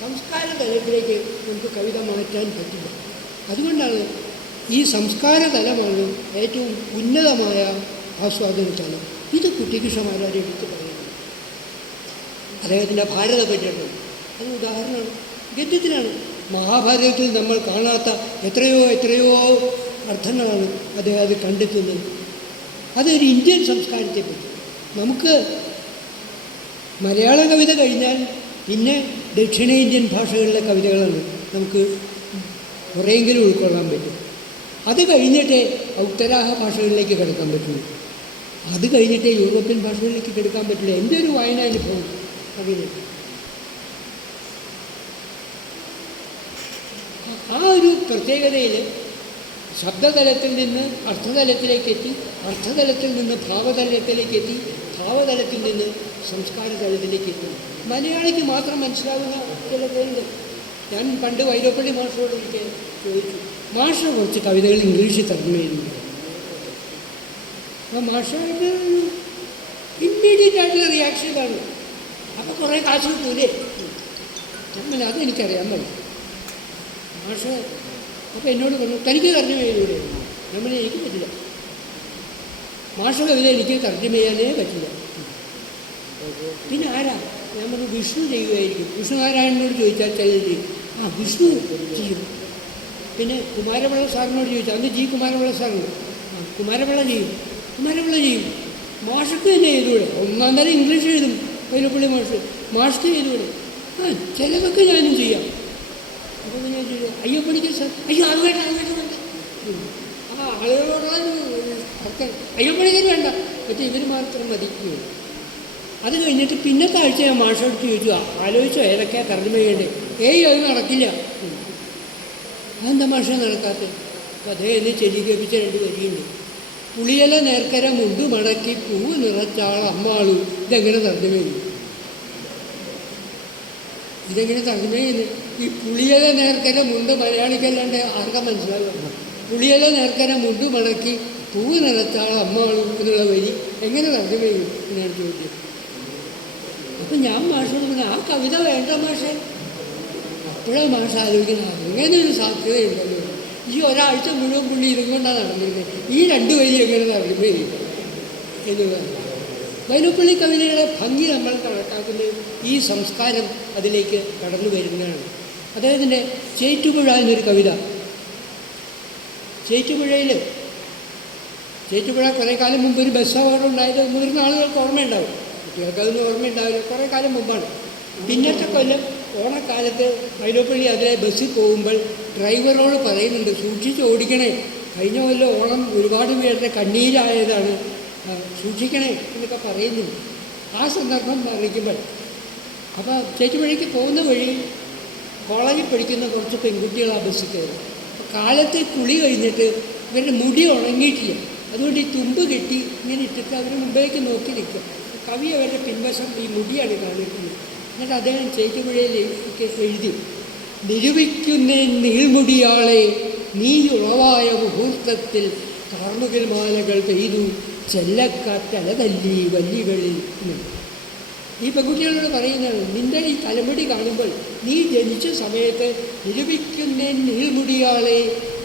സംസ്കാരതലത്തിലേക്ക് നമുക്ക് കവിത മാറ്റാൻ പറ്റില്ല. അതുകൊണ്ടാണ് ഈ സംസ്കാരതലമാണ് ഏറ്റവും ഉന്നതമായ ആസ്വാദന തലം. ഇത് കുട്ടിക്കൃഷ്ണമാരാരെ എടുത്ത് പറയുന്നത്. അദ്ദേഹത്തിൻ്റെ ഭാരത പര്യടനം അത് ഉദാഹരണമാണ്. ഗദ്യത്തിലാണ്. മഹാഭാരതത്തിൽ നമ്മൾ കാണാത്ത എത്രയോ അർത്ഥങ്ങളാണ് അദ്ദേഹം അത് കണ്ടെത്തുന്നത്. അതൊരു ഇന്ത്യൻ സംസ്കാരത്തെപ്പറ്റി. നമുക്ക് മലയാള കവിത കഴിഞ്ഞാൽ പിന്നെ ദക്ഷിണേന്ത്യൻ ഭാഷകളിലെ കവിതകളാണ് നമുക്ക് കുറേയെങ്കിലും ഉൾക്കൊള്ളാൻ പറ്റും. അത് കഴിഞ്ഞിട്ടേ ഉത്തരാഹ ഭാഷകളിലേക്ക് കിടക്കാൻ പറ്റുള്ളൂ. അത് കഴിഞ്ഞിട്ടേ യൂറോപ്യൻ ഭാഷകളിലേക്ക് കിടക്കാൻ പറ്റില്ല. എൻ്റെ ഒരു വായനാനുഭവം അങ്ങനെ. ആ ഒരു പ്രത്യേകതയിൽ ശബ്ദതലത്തിൽ നിന്ന് അർത്ഥതലത്തിലേക്ക് എത്തി, അർത്ഥതലത്തിൽ നിന്ന് ഭാവതലത്തിലേക്ക് എത്തി, ഭാവതലത്തിൽ നിന്ന് സംസ്കാര തലത്തിലേക്ക് എത്തി. മലയാളിക്ക് മാത്രം മനസ്സിലാവുന്ന ചില പേരുണ്ട്. ഞാൻ പണ്ട് വൈലോപ്പള്ളി മാഷോട് എനിക്ക് ചോദിച്ചു, മാഷ് കുറച്ച് കവിതകൾ ഇംഗ്ലീഷിൽ തർജ്ജമ ചെയ്യുന്നു. അപ്പോൾ മാഷായിട്ട് ഇമ്മീഡിയറ്റ് ആയിട്ടുള്ള റിയാക്ഷൻ ഇതാണ്, അപ്പോൾ കുറേ കാശ് കിട്ടൂലേ? ഞാൻ അതെനിക്കറിയാൻ പറ്റും. മാഷ് അപ്പോൾ എന്നോട് പറഞ്ഞു, തനിക്ക് തർജ്ജമ ചെയ്യൂലേ? നമ്മൾ എനിക്ക് പറ്റില്ല, മാഷ കവിത എനിക്ക് തർജ്ജമ ചെയ്യാനേ പറ്റില്ല. പിന്നെ ആരാ? ഞാൻ പറഞ്ഞു വിഷ്ണു ചെയ്യുമായിരിക്കും. വിഷ്ണുനാരായണനോട് ചോദിച്ചാൽ ചിലർ ചെയ്യും. വിഷ്ണു ചെയ്യും. പിന്നെ കുമാരപിള്ള സാറിനോട് ചോദിച്ചാൽ, അന്ന് ജി കുമാരപിള്ള സാറിന്, കുമാരപിള്ള ചെയ്യും. മാഷക്ക് തന്നെ ചെയ്തുകൂടെ? ഒന്നാം തരം ഇംഗ്ലീഷ് എഴുതും വൈലോപ്പള്ളി മാഷ്ക്ക് ചെയ്തുകൂടെ? ചിലതൊക്കെ ഞാനും ചെയ്യാം. അപ്പോൾ ഞാൻ ചോദിച്ചു, അയ്യോ പഠിക്കാൻ സാർ, അയ്യോ അത് വേണ്ട. ആളുകളോട് അയ്യോ പഠിക്കാൻ വേണ്ട, പക്ഷേ ഇവർ മാത്രം മതിക്കുകയുള്ളൂ. അത് കഴിഞ്ഞിട്ട് പിന്നത്തെ ആഴ്ച ഞാൻ മാഷോട് ചോദിച്ചു, ആലോചിച്ചോ ഏതൊക്കെയാണ് തർജ്ജമ ചെയ്യേണ്ടത്? അത് നടക്കില്ല. അതെന്താ മാഷ നടക്കാത്തത്? അപ്പം അദ്ദേഹം എന്നെ ചെല്ലിക്കേപ്പിച്ച 2 വരിയുണ്ട്. പുളിയല നേർക്കര മുണ്ടു മടക്കി പൂവ് നിറച്ചാൾ അമ്മാളു. ഇതെങ്ങനെ തർജ്ജമ ചെയ്യുന്നു? ഈ പുളിയല നേർക്കര മുണ്ട് മലയാളിക്കല്ലാണ്ട് ആർക്കാ മനസ്സിലാകുക? പുളിയല നേർക്കര മുണ്ടു മടക്കി പൂവ് നിറച്ചാൾ അമ്മാളു എന്നുള്ള വരി എങ്ങനെ തർജ്ജമ ചെയ്യും എന്നാണ് ചോദിച്ചത്. അപ്പം ഞാൻ മാഷോട് പറഞ്ഞു, ആ കവിത വേണ്ട മാഷേ. അപ്പോഴാണ് മാഷ ആലോചിക്കുന്നത്, അങ്ങനെ ഒരു സാധ്യതയുണ്ടല്ലോ. ഈ ഒരാഴ്ച മുഴുവൻ പുള്ളി ഇതുകൊണ്ടാണ് നടന്നിരുന്നത്. ഈ 2 വരി എങ്ങനെ തർജ്ജമ ചെയ്യും എന്നുള്ളതാണ്. വൈലോപ്പള്ളി കവിതയുടെ ഭംഗി നമ്മൾ കണക്കാക്കുന്നത് ഈ സംസ്കാരം അതിലേക്ക് കടന്നു വരുന്നതാണ്. അദ്ദേഹത്തിൻ്റെ ചേറ്റുപുഴ എന്നൊരു കവിത. ചേറ്റുപുഴ കുറേ കാലം മുമ്പ് ഒരു ബസ് അപകടം ഉണ്ടായത് മുതിർന്ന ആളുകൾക്ക് ഓർമ്മയുണ്ടാവും, കുട്ടികൾക്കതൊന്നും ഓർമ്മയുണ്ടാവില്ല. കുറേ കാലം മുമ്പാണ്. പിന്നത്തെ കൊല്ലം ഓണക്കാലത്ത് വൈലോപ്പള്ളി അതിലെ ബസ്സിൽ പോകുമ്പോൾ ഡ്രൈവറോട് പറയുന്നുണ്ട്, സൂക്ഷിച്ച് ഓടിക്കണേ, കഴിഞ്ഞ കൊല്ലം ഓണം ഒരുപാട് പേരുടെ കണ്ണീരായതാണ്, സൂക്ഷിക്കണേ എന്നൊക്കെ പറയുന്നുണ്ട്. ആ സന്ദർഭം അറിയിക്കുമ്പോൾ അപ്പോൾ ചേറ്റുപുഴയ്ക്ക് പോകുന്ന വഴി കോളേജിൽ പഠിക്കുന്ന കുറച്ച് പെൺകുട്ടികൾ ആ ബസ്സിൽ കയറും. അപ്പോൾ കാലത്തെ കുളി കഴിഞ്ഞിട്ട് ഇവരുടെ മുടി ഉണങ്ങിയിട്ടില്ല, അതുകൊണ്ട് ഈ തുമ്പ് കെട്ടി ഇങ്ങനെ ഇട്ടിട്ട് അവർ മുമ്പേക്ക് നോക്കി നിൽക്കും. കവി അവരുടെ പിൻവശം ഈ മുടിയാണ് കാണിക്കുന്നത്. എന്നിട്ട് അദ്ദേഹം ചേറ്റുപുഴയിലേക്ക് എഴുതി, നിരൂപിക്കുന്ന നീൾമുടിയാളെ നീ ഉളവായ മുഹൂർത്തത്തിൽ കാർമുകിൽ മാലകൾ പെയ്തു ചെല്ലക്കാറ്റലതല്ലി വല്ലികളിൽ. ഈ പെൺകുട്ടികളോട് പറയുന്നതാണ്, നിൻ്റെ ഈ തലമുടി കാണുമ്പോൾ നീ ജനിച്ച സമയത്ത് നിരൂപിക്കുന്ന നീൾമുടിയാളെ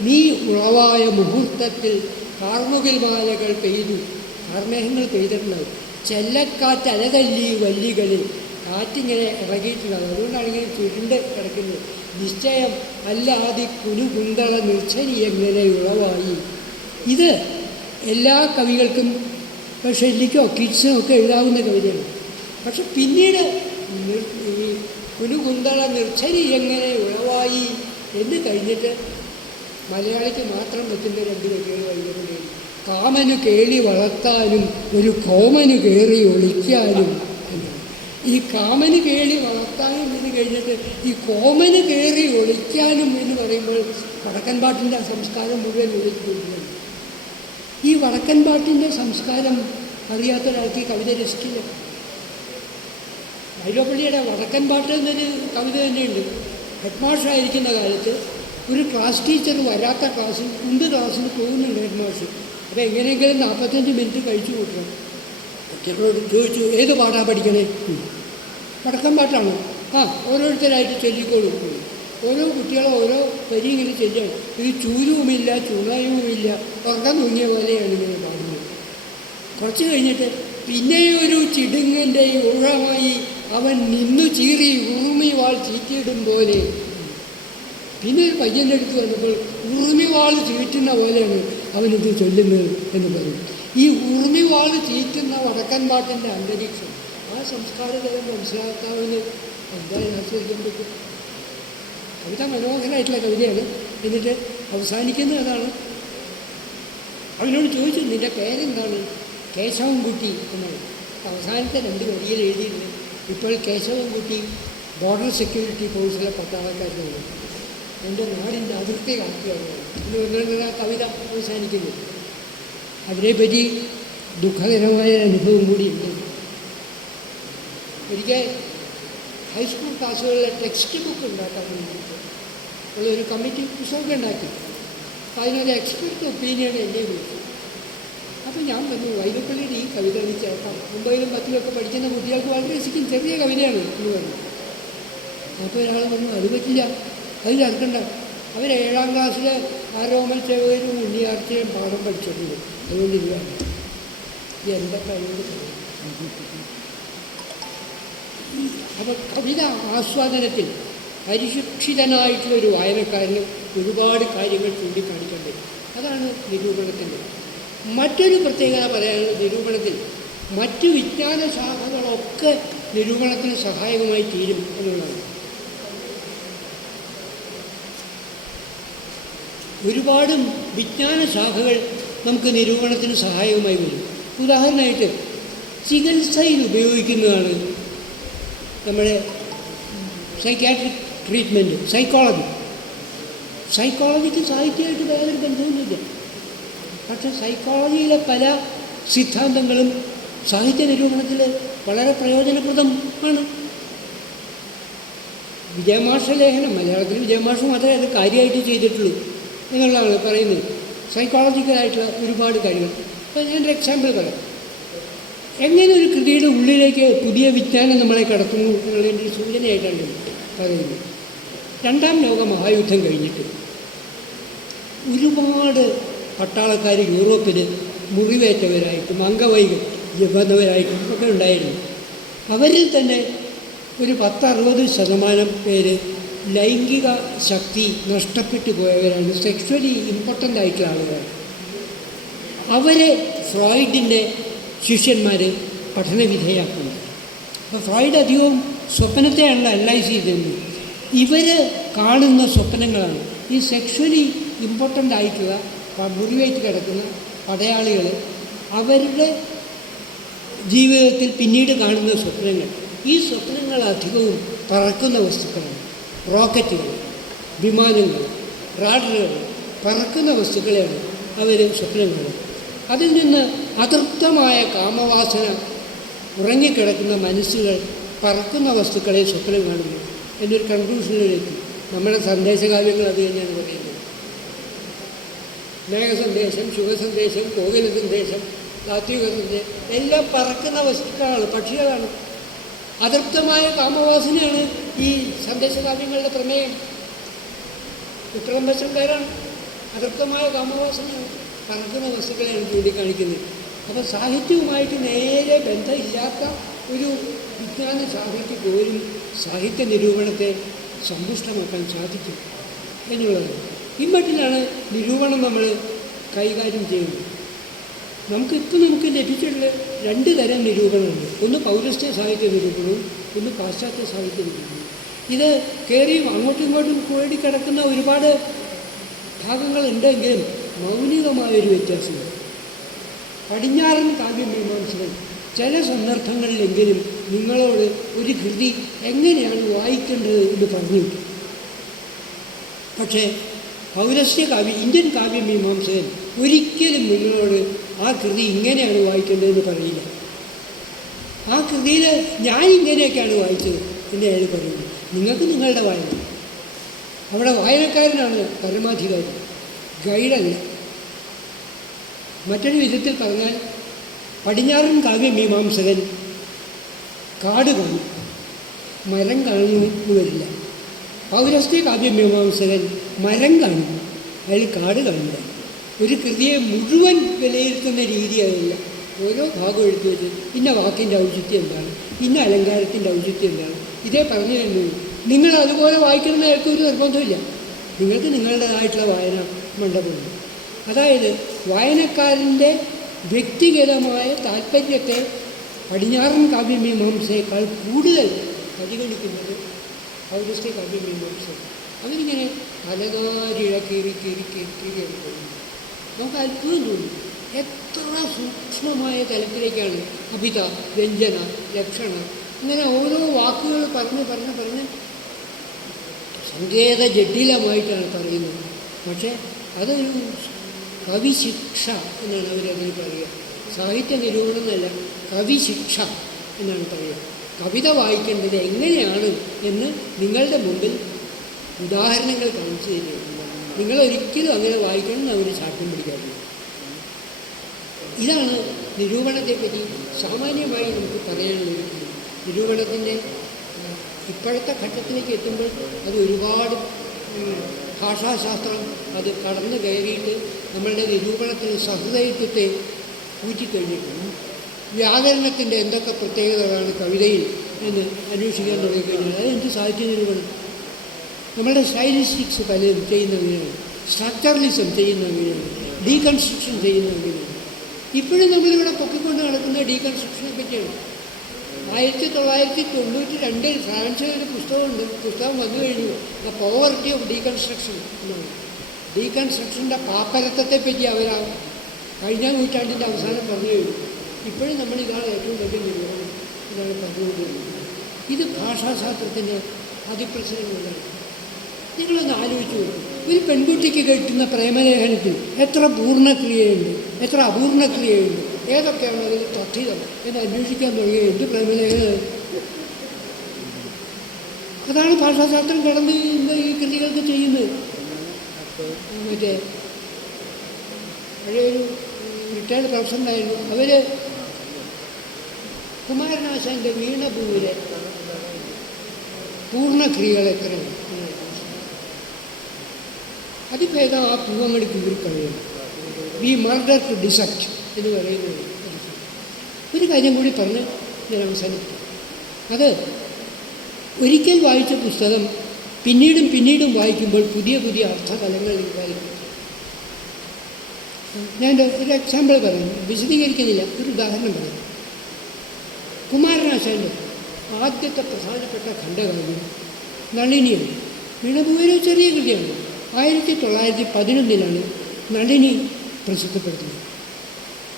നീ ഉളവായ മുഹൂർത്തത്തിൽ കാർമുകിൽ മാലകൾ പെയ്തു, കാർമേഘങ്ങൾ പെയ്തിട്ടുണ്ടാവും, ചെല്ലക്കാറ്റലതല്ലി വല്ലികളിൽ. കാറ്റിങ്ങനെ ഇറങ്ങിയിട്ടുള്ളത്, അതുകൊണ്ടാണ് ഇങ്ങനെ ചുരുണ്ട് കിടക്കുന്നത്. നിശ്ചയം അല്ലാതെ കുനുകുന്തള നിർച്ചരി എങ്ങനെ ഉളവായി. ഇത് എല്ലാ കവികൾക്കും, ഷെല്ലിക്കോ കിഡ്സിനോ ഒക്കെ എഴുതാവുന്ന കവിതയാണ്. പക്ഷെ പിന്നീട് ഈ കുനുകുന്തള നിർച്ചരി എങ്ങനെ ഉളവായി എന്ന് കഴിഞ്ഞിട്ട് മലയാളിക്ക് മാത്രം പറ്റുന്ന രണ്ട് വരികൾ വൈകുന്നേ. കാമന് കേളി വളർത്താനും ഒരു കോമന് കയറി ഒളിക്കാനും എന്നാണ്. ഈ കാമന് കേളി വളർത്താനും എന്ന് കഴിഞ്ഞിട്ട് ഈ കോമന് കയറി ഒളിക്കാനും എന്ന് പറയുമ്പോൾ വടക്കൻ പാട്ടിൻ്റെ സംസ്കാരം മുഴുവൻ ഒളിച്ചുകൊണ്ടിരുന്നു. ഈ വടക്കൻ പാട്ടിൻ്റെ സംസ്കാരം അറിയാത്ത ഒരാൾക്ക് ഈ കവിത രസിക്കില്ല. വൈലോപ്പള്ളിയുടെ വടക്കൻ പാട്ട് എന്നൊരു കവിത തന്നെയുണ്ട്. ഹെഡ് മാഷായിരിക്കുന്ന കാലത്ത് ഒരു ക്ലാസ് ടീച്ചർ വരാത്ത ക്ലാസ്സിൽ ക്ലാസ്സിന് പോകുന്നുണ്ട് ഹെഡ് മാഷ്. അപ്പോൾ എങ്ങനെയെങ്കിലും 45 മിനിറ്റ് കഴിച്ചു കൂട്ടണം. ടീച്ചറോട് ചോദിച്ചു, ഏത് പാട്ടാണ് പഠിക്കണേ? വടക്കൻ പാട്ടാണ്. ഓരോരുത്തരായിട്ട് ചൊല്ലിക്കോളും. ഓരോ കുട്ടികളും ഓരോ വരി ഇങ്ങനെ ചൊല്ലാണ്. ഇത് ചൂരുവുമില്ല ചുണയുമില്ല, ഉറക്കം തൂങ്ങിയ പോലെയാണ് ഇങ്ങനെ പാടുന്നത്. കുറച്ച് കഴിഞ്ഞിട്ട് പിന്നെ ഒരു ചിടുങ്ങൻ്റെ ഊഴമായി അവൻ നിന്നു ചീറി ഉറുമി വാൾ ചീറ്റിയിടും പോലെ. പിന്നെ ഒരു പയ്യൻ്റെ അടുത്ത് വന്നപ്പോൾ ഉറുമി വാൾ ചീറ്റുന്ന പോലെയാണ് അവനിത് ചൊല്ലുന്നത് എന്ന് പറയും. ഈ ഉറുമി വാൾ ചീറ്റുന്ന വടക്കൻ പാട്ടിൻ്റെ അന്തരീക്ഷം ആ സംസ്കാരതരം മനസ്സിലാക്കാവുന്ന എന്തായാലും ആസ്വദിക്കാൻ പറ്റും. കവിത മനോഹരമായിട്ടുള്ള കവിതയാണ്. എന്നിട്ട് അവസാനിക്കുന്നത് അതാണ്. അവനോട് ചോദിച്ചു, നിൻ്റെ പേരെന്താണ്? കേശവൻകുട്ടി എന്നാണ്. അവസാനത്തെ 2 വരിയിൽ എഴുതിയിട്ടുണ്ട്. ഇപ്പോൾ കേശവൻകുട്ടി ബോർഡർ സെക്യൂരിറ്റി ഫോഴ്സിലെ പട്ടാളക്കാരനാണ്. എൻ്റെ നാടിൻ്റെ അതിർത്തി കാക്കുകയാണ് എന്ന് പറഞ്ഞാൽ ആ കവിത അവസാനിക്കുന്നു. അതിനെപ്പറ്റി ദുഃഖകരമായ അനുഭവം കൂടിയുണ്ട്. ഒരിക്കൽ ഹൈസ്കൂൾ ക്ലാസ്സുകളിലെ ടെക്സ്റ്റ് ബുക്ക് ഉണ്ടാക്കാൻ വേണ്ടിയിട്ട് ഉള്ളൊരു കമ്മിറ്റി പുസ്തകമൊക്കെ ഉണ്ടാക്കി. അപ്പോൾ അതിനൊരു എക്സ്പെർട്ട് ഒപ്പീനിയൻ എന്നെ വിളിച്ചു. അപ്പോൾ ഞാൻ പറഞ്ഞു, വൈലോപ്പള്ളിയുടെ ഈ കവിത ഒന്ന് ചേർക്കാം. 9ലും 10ലും പഠിക്കുന്ന കുട്ടികൾക്ക് വളരെ രസിക്കും, ചെറിയ കവിതയാണ് എന്ന് പറഞ്ഞു. അപ്പോൾ ഒരാൾ പറഞ്ഞു, അത് പറ്റില്ല, അത് ചേർക്കണ്ട. അവർ 7ാം ക്ലാസ്സിൽ ആരോമൽ ചേവകരും ഉണ്ണിയാർച്ചയും പാഠം പഠിച്ചിട്ടുണ്ട്, അതുകൊണ്ട് ഇത് വേണം. എൻ്റെ കഴിവ്. അപ്പോൾ കവിത ആസ്വാദനത്തിൽ പരിശിക്ഷിതനായിട്ടുള്ള ഒരു വായനക്കാരന് ഒരുപാട് കാര്യങ്ങൾ ചൂണ്ടിക്കാണിക്കേണ്ടത്. അതാണ് നിരൂപണത്തിൻ്റെ മറ്റൊരു പ്രത്യേകത. പറയാനുള്ള നിരൂപണത്തിൽ മറ്റ് വിജ്ഞാന ശാഖകളൊക്കെ നിരൂപണത്തിന് സഹായകമായി തീരും എന്നുള്ളതാണ്. ഒരുപാട് വിജ്ഞാന ശാഖകൾ നമുക്ക് നിരൂപണത്തിന് സഹായകമായി വരും. ഉദാഹരണമായിട്ട് ചികിത്സയിൽ ഉപയോഗിക്കുന്നതാണ് നമ്മുടെ സൈക്യാട്രിക് ട്രീറ്റ്മെൻറ്റ്, സൈക്കോളജിക്ക് സാഹിത്യമായിട്ട് വേറൊരു ബന്ധമൊന്നുമില്ല. പക്ഷേ സൈക്കോളജിയിലെ പല സിദ്ധാന്തങ്ങളും സാഹിത്യ നിരൂപണത്തിൽ വളരെ പ്രയോജനപ്രദമാണ്. വിജയമാഷ ലേഖനം, മലയാളത്തിൽ വിജയമാഷ മാത്രമേ അത് കാര്യമായിട്ട് ചെയ്തിട്ടുള്ളൂ എന്നുള്ളതാണ് പറയുന്നത്. സൈക്കോളജിക്കലായിട്ടുള്ള ഒരുപാട് കാര്യങ്ങൾ. അപ്പോൾ ഞാനൊരു എക്സാമ്പിൾ പറയാം. എങ്ങനെ ഒരു കൃതിയുടെ ഉള്ളിലേക്ക് പുതിയ വിജ്ഞാനം നമ്മളെ കടത്തുന്നു എന്നുള്ളതിൻ്റെ ഒരു സൂചനയായിട്ടാണ് പറയുന്നത്. 2ാം ലോക മഹായുദ്ധം കഴിഞ്ഞിട്ട് ഒരുപാട് പട്ടാളക്കാർ യൂറോപ്പിൽ മുറിവേറ്റവരായിട്ടും അംഗവൈകല്യവരായിട്ടും ഒക്കെ ഉണ്ടായിരുന്നു. അവരിൽ തന്നെ ഒരു 10-60% പേര് ലൈംഗിക ശക്തി നഷ്ടപ്പെട്ടു പോയവരാണ്, സെക്ഷുവലി ഇമ്പോർട്ടൻ്റ് ആയിട്ടുള്ള ആളുകളാണ്. അവരെ ഫ്രോയിഡിൻ്റെ ശിഷ്യന്മാർ പഠനവിധേയമാക്കുന്നു. അപ്പോൾ ഫ്രോയിഡ് അധികവും സ്വപ്നത്തെയാണല്ലോ അനലൈസ് ചെയ്തിരുന്നത്. ഇവർ കാണുന്ന സ്വപ്നങ്ങളാണ് ഈ സെക്ഷുവലി ഇമ്പോർട്ടൻ്റ് ആയിട്ടുള്ള മുറിവേറ്റ് കിടക്കുന്ന പടയാളികൾ അവരുടെ ജീവിതത്തിൽ പിന്നീട് കാണുന്ന സ്വപ്നങ്ങൾ. ഈ സ്വപ്നങ്ങൾ അധികവും പറക്കുന്ന വസ്തുക്കളാണ്. റോക്കറ്റുകൾ, വിമാനങ്ങൾ, റാഡറുകൾ, പറക്കുന്ന വസ്തുക്കളെയാണ് അവർ സ്വപ്നം കാണുന്നത്. അതിൽ നിന്ന് അതൃപ്തമായ കാമവാസന ഉറങ്ങിക്കിടക്കുന്ന മനസ്സുകൾ പറക്കുന്ന വസ്തുക്കളെ സ്വപ്നം കാണുന്നു എന്നൊരു കൺക്ലൂഷനിലെത്തി. നമ്മുടെ സന്ദേശകാവ്യങ്ങൾ അത് തന്നെയാണ് പറയുന്നത്. മേഘസന്ദേശം, ശുഭസന്ദേശം, കോകില സന്ദേശം, താത്വിക സന്ദേശം എല്ലാം പറക്കുന്ന വസ്തുക്കളാണ്, പക്ഷികളാണ്. അതൃപ്തമായ കാമവാസനയാണ് ഈ സന്ദേശകാവ്യങ്ങളുടെ പ്രമേയം. ഉത്തരംബശങ്കാരാണ്. അതൃപ്തമായ കാമവാസനയാണ്, പറക്കുന്ന വസ്തുക്കളെയാണ് ചൂണ്ടിക്കാണിക്കുന്നത്. അപ്പോൾ സാഹിത്യവുമായിട്ട് നേരെ ബന്ധമില്ലാത്ത ഒരു വിജ്ഞാന ശാഖയ്ക്ക് പോലും സാഹിത്യ നിരൂപണത്തെ സമ്പുഷ്ടമാക്കാൻ സാധിക്കും എന്നുള്ളതാണ്. ഇമ്മട്ടിലാണ് നിരൂപണം നമ്മൾ കൈകാര്യം ചെയ്യുന്നത്. നമുക്ക് ലഭിച്ചിട്ടുള്ള 2 തരം നിരൂപണമുണ്ട്. ഒന്ന് പൗരസ്ത്യ സാഹിത്യ നിരൂപണവും ഒന്ന് പാശ്ചാത്യ സാഹിത്യ നിരൂപണവും. ഇത് കയറിയും അങ്ങോട്ടും ഇങ്ങോട്ടും കൂടിക്കിടക്കുന്ന ഒരുപാട് ഭാഗങ്ങളുണ്ടെങ്കിലും മൗലികമായൊരു വ്യത്യാസമുണ്ട്. പടിഞ്ഞാറൻ കാവ്യമീമാംസകൾ ചില സന്ദർഭങ്ങളിലെങ്കിലും നിങ്ങളോട് ഒരു കൃതി എങ്ങനെയാണ് വായിക്കേണ്ടത് എന്ന് പറഞ്ഞു കിട്ടും. പക്ഷേ ഇന്ത്യൻ കാവ്യമീമാംസകൻ ഒരിക്കലും നിങ്ങളോട് ആ കൃതി ഇങ്ങനെയാണ് വായിക്കേണ്ടതെന്ന് പറയില്ല. ആ കൃതിയിൽ ഞാൻ ഇങ്ങനെയൊക്കെയാണ് വായിച്ചത് എന്ന് അയാൾ പറയുന്നു. നിങ്ങൾക്ക് നിങ്ങളുടെ വായന. അവിടെ വായനക്കാരനാണ് പരമാധികാരി, ഗൈഡല്ല. മറ്റൊരു വിധത്തിൽ പറഞ്ഞാൽ പടിഞ്ഞാറൻ കാവ്യമീമാംസകൻ കാട് കാണും, മരം കാണുന്നു വരില്ല. പൗരസ്ത്യ കാവ്യമീമാംസകൻ മരം കാണും, അയാൾ കാട് കാണില്ല. ഒരു കൃതിയെ മുഴുവൻ വിലയിരുത്തുന്ന രീതിയായില്ല. ഓരോ ഭാഗം എടുത്തു വെച്ച് ഇന്ന വാക്കിൻ്റെ ഔചിത്യം എന്താണ്, ഇന്ന അലങ്കാരത്തിൻ്റെ ഔചിത്യം എന്താണ്, ഇതേ പറഞ്ഞു തരുന്നു. നിങ്ങൾ അതുപോലെ വായിക്കണമെന്ന് അയാൾക്ക് ഒരു നിർബന്ധമില്ല. നിങ്ങൾക്ക് നിങ്ങളുടേതായിട്ടുള്ള വായന മണ്ഡപമുണ്ട്. അതായത് വായനക്കാരൻ്റെ വ്യക്തിഗതമായ താല്പര്യത്തെ പടിഞ്ഞാറൻ കാവ്യമീമാംസയേക്കാൾ കൂടുതൽ പരിഗണിക്കുന്നത് പൗരസ്ത്യ കാവ്യമീമാംസ. അവരിങ്ങനെ തലനാരിഴ കീറി എടുക്കുന്നു. നമുക്ക് അത്ഭുതം തോന്നും. എത്ര സൂക്ഷ്മമായ തലത്തിലേക്കാണ് അഭിത, വ്യഞ്ജന, ലക്ഷണ, ഇങ്ങനെ ഓരോ വാക്കുകൾ പറഞ്ഞ് സങ്കേത ജഡിലമായിട്ടാണ് പറയുന്നത്. പക്ഷേ അതൊരു കവിശിക്ഷ എന്നാണ് അവരതിന് പറയുക. സാഹിത്യ നിരൂപണം എന്നല്ല, കവിശിക്ഷ എന്നാണ് പറയുക. കവിത വായിക്കേണ്ടത് എങ്ങനെയാണ് എന്ന് നിങ്ങളുടെ മുമ്പിൽ ഉദാഹരണങ്ങൾ കാണിച്ചു തരിക. നിങ്ങളൊരിക്കലും അങ്ങനെ വായിക്കണം എന്ന് അവർ ശാഠ്യം പിടിക്കാറില്ല. ഇതാണ് നിരൂപണത്തെപ്പറ്റി സാമാന്യമായി നമുക്ക് പറയാനുള്ളത്. നിരൂപണത്തിൻ്റെ ഇപ്പോഴത്തെ ഘട്ടത്തിലേക്ക് എത്തുമ്പോൾ അത് ഒരുപാട് ഭാഷാശാസ്ത്രം അത് കടന്നു കയറിയിട്ട് നമ്മളുടെ നിരൂപണത്തിന് സഹൃദയത്വത്തെ ഊറ്റിക്കഴിഞ്ഞിട്ടുണ്ട്. വ്യാകരണത്തിൻ്റെ എന്തൊക്കെ പ്രത്യേകതകളാണ് കവിതയിൽ എന്ന് അന്വേഷിക്കാൻ തുടങ്ങിക്കഴിഞ്ഞാൽ അതെന്ത് സാഹിത്യ നിരൂപണം. നമ്മളുടെ സ്റ്റൈലിസ്റ്റിക്സ് പലരും ചെയ്യുന്ന അങ്ങനെയാണ്, സ്ട്രക്ചറലിസം ചെയ്യുന്ന അങ്ങനെയാണ്, ഡീകൺസ്ട്രക്ഷൻ ചെയ്യുന്ന അങ്ങനെയാണ്. ഇപ്പോഴും നമ്മളിവിടെ പൊക്കിക്കൊണ്ട് നടക്കുന്ന ഡീകൺസ്ട്രക്ഷനെ പറ്റിയാണ്. 1992 ഫ്രാൻസിൽ ഒരു പുസ്തകം വന്നു കഴിഞ്ഞു, ദ പോവർട്ടി ഓഫ് ഡീകൺസ്ട്രക്ഷൻ എന്നാണ്. ഡീകൺസ്ട്രക്ഷൻ്റെ പാപ്പരത്വത്തെപ്പറ്റി അവർ കഴിഞ്ഞ നൂറ്റാണ്ടിൻ്റെ അവസാനം പറഞ്ഞു കഴിഞ്ഞു. ഇപ്പോഴും നമ്മളിതാണ് ഏറ്റവും വലിയ നിരൂപണം ഇതാണ് പറഞ്ഞുകൊണ്ടിരുന്നത്. ഇത് ഭാഷാശാസ്ത്രത്തിൻ്റെ അതിപ്രസരങ്ങളാണ്. നിങ്ങളൊന്ന് ആലോചിച്ച് നോക്കും, ഒരു പെൺകുട്ടിക്ക് കിട്ടുന്ന പ്രേമലേഖനത്തിൽ എത്ര പൂർണ്ണക്രിയയുണ്ട്, എത്ര അപൂർണക്രിയയുണ്ട്, ഏതൊക്കെയാണ് അതിൽ തട്ടിതം എന്ന് അന്വേഷിക്കാൻ തുടങ്ങിയ എന്ത് പ്രേമലേഖനം. അതാണ് ഭാഷാശാസ്ത്രം കടന്ന് ഈ കൃതികൾക്ക് ചെയ്യുന്നത്. മറ്റേ പഴയൊരു റിട്ടയർഡ് പ്രൊഫസറുണ്ടായിരുന്നു, അവർ കുമാരനാശാൻ്റെ വീണഭൂവിലെ പൂർണ്ണക്രിയകൾ എത്രയാണ്, അതിഭേദം ആ പൂവങ്ങടി കീറി കഴിയുന്നു. വി മർഡർ ടു ഡിസക്ട് എന്ന് പറയുന്നത്. ഒരു കാര്യം കൂടി പറഞ്ഞ് ഞാൻ അവസാനിപ്പിക്കും. അത് ഒരിക്കൽ വായിച്ച പുസ്തകം പിന്നീടും വായിക്കുമ്പോൾ പുതിയ അർത്ഥതലങ്ങൾ വായിക്കും. ഞാൻ ഒരു എക്സാമ്പിൾ പറയാം, വിശദീകരിക്കുന്നില്ല, ഒരു ഉദാഹരണം പറയാം. കുമാരനാശാൻ്റെ ആദ്യത്തെ പ്രധാനപ്പെട്ട ഖണ്ഡകാവ്യം നളിനിയാണ്. വീണഭൂവിലെ ചെറിയ കൃതിയാണ്. 1911 നളിനി പ്രസിദ്ധപ്പെടുത്തുന്നത്.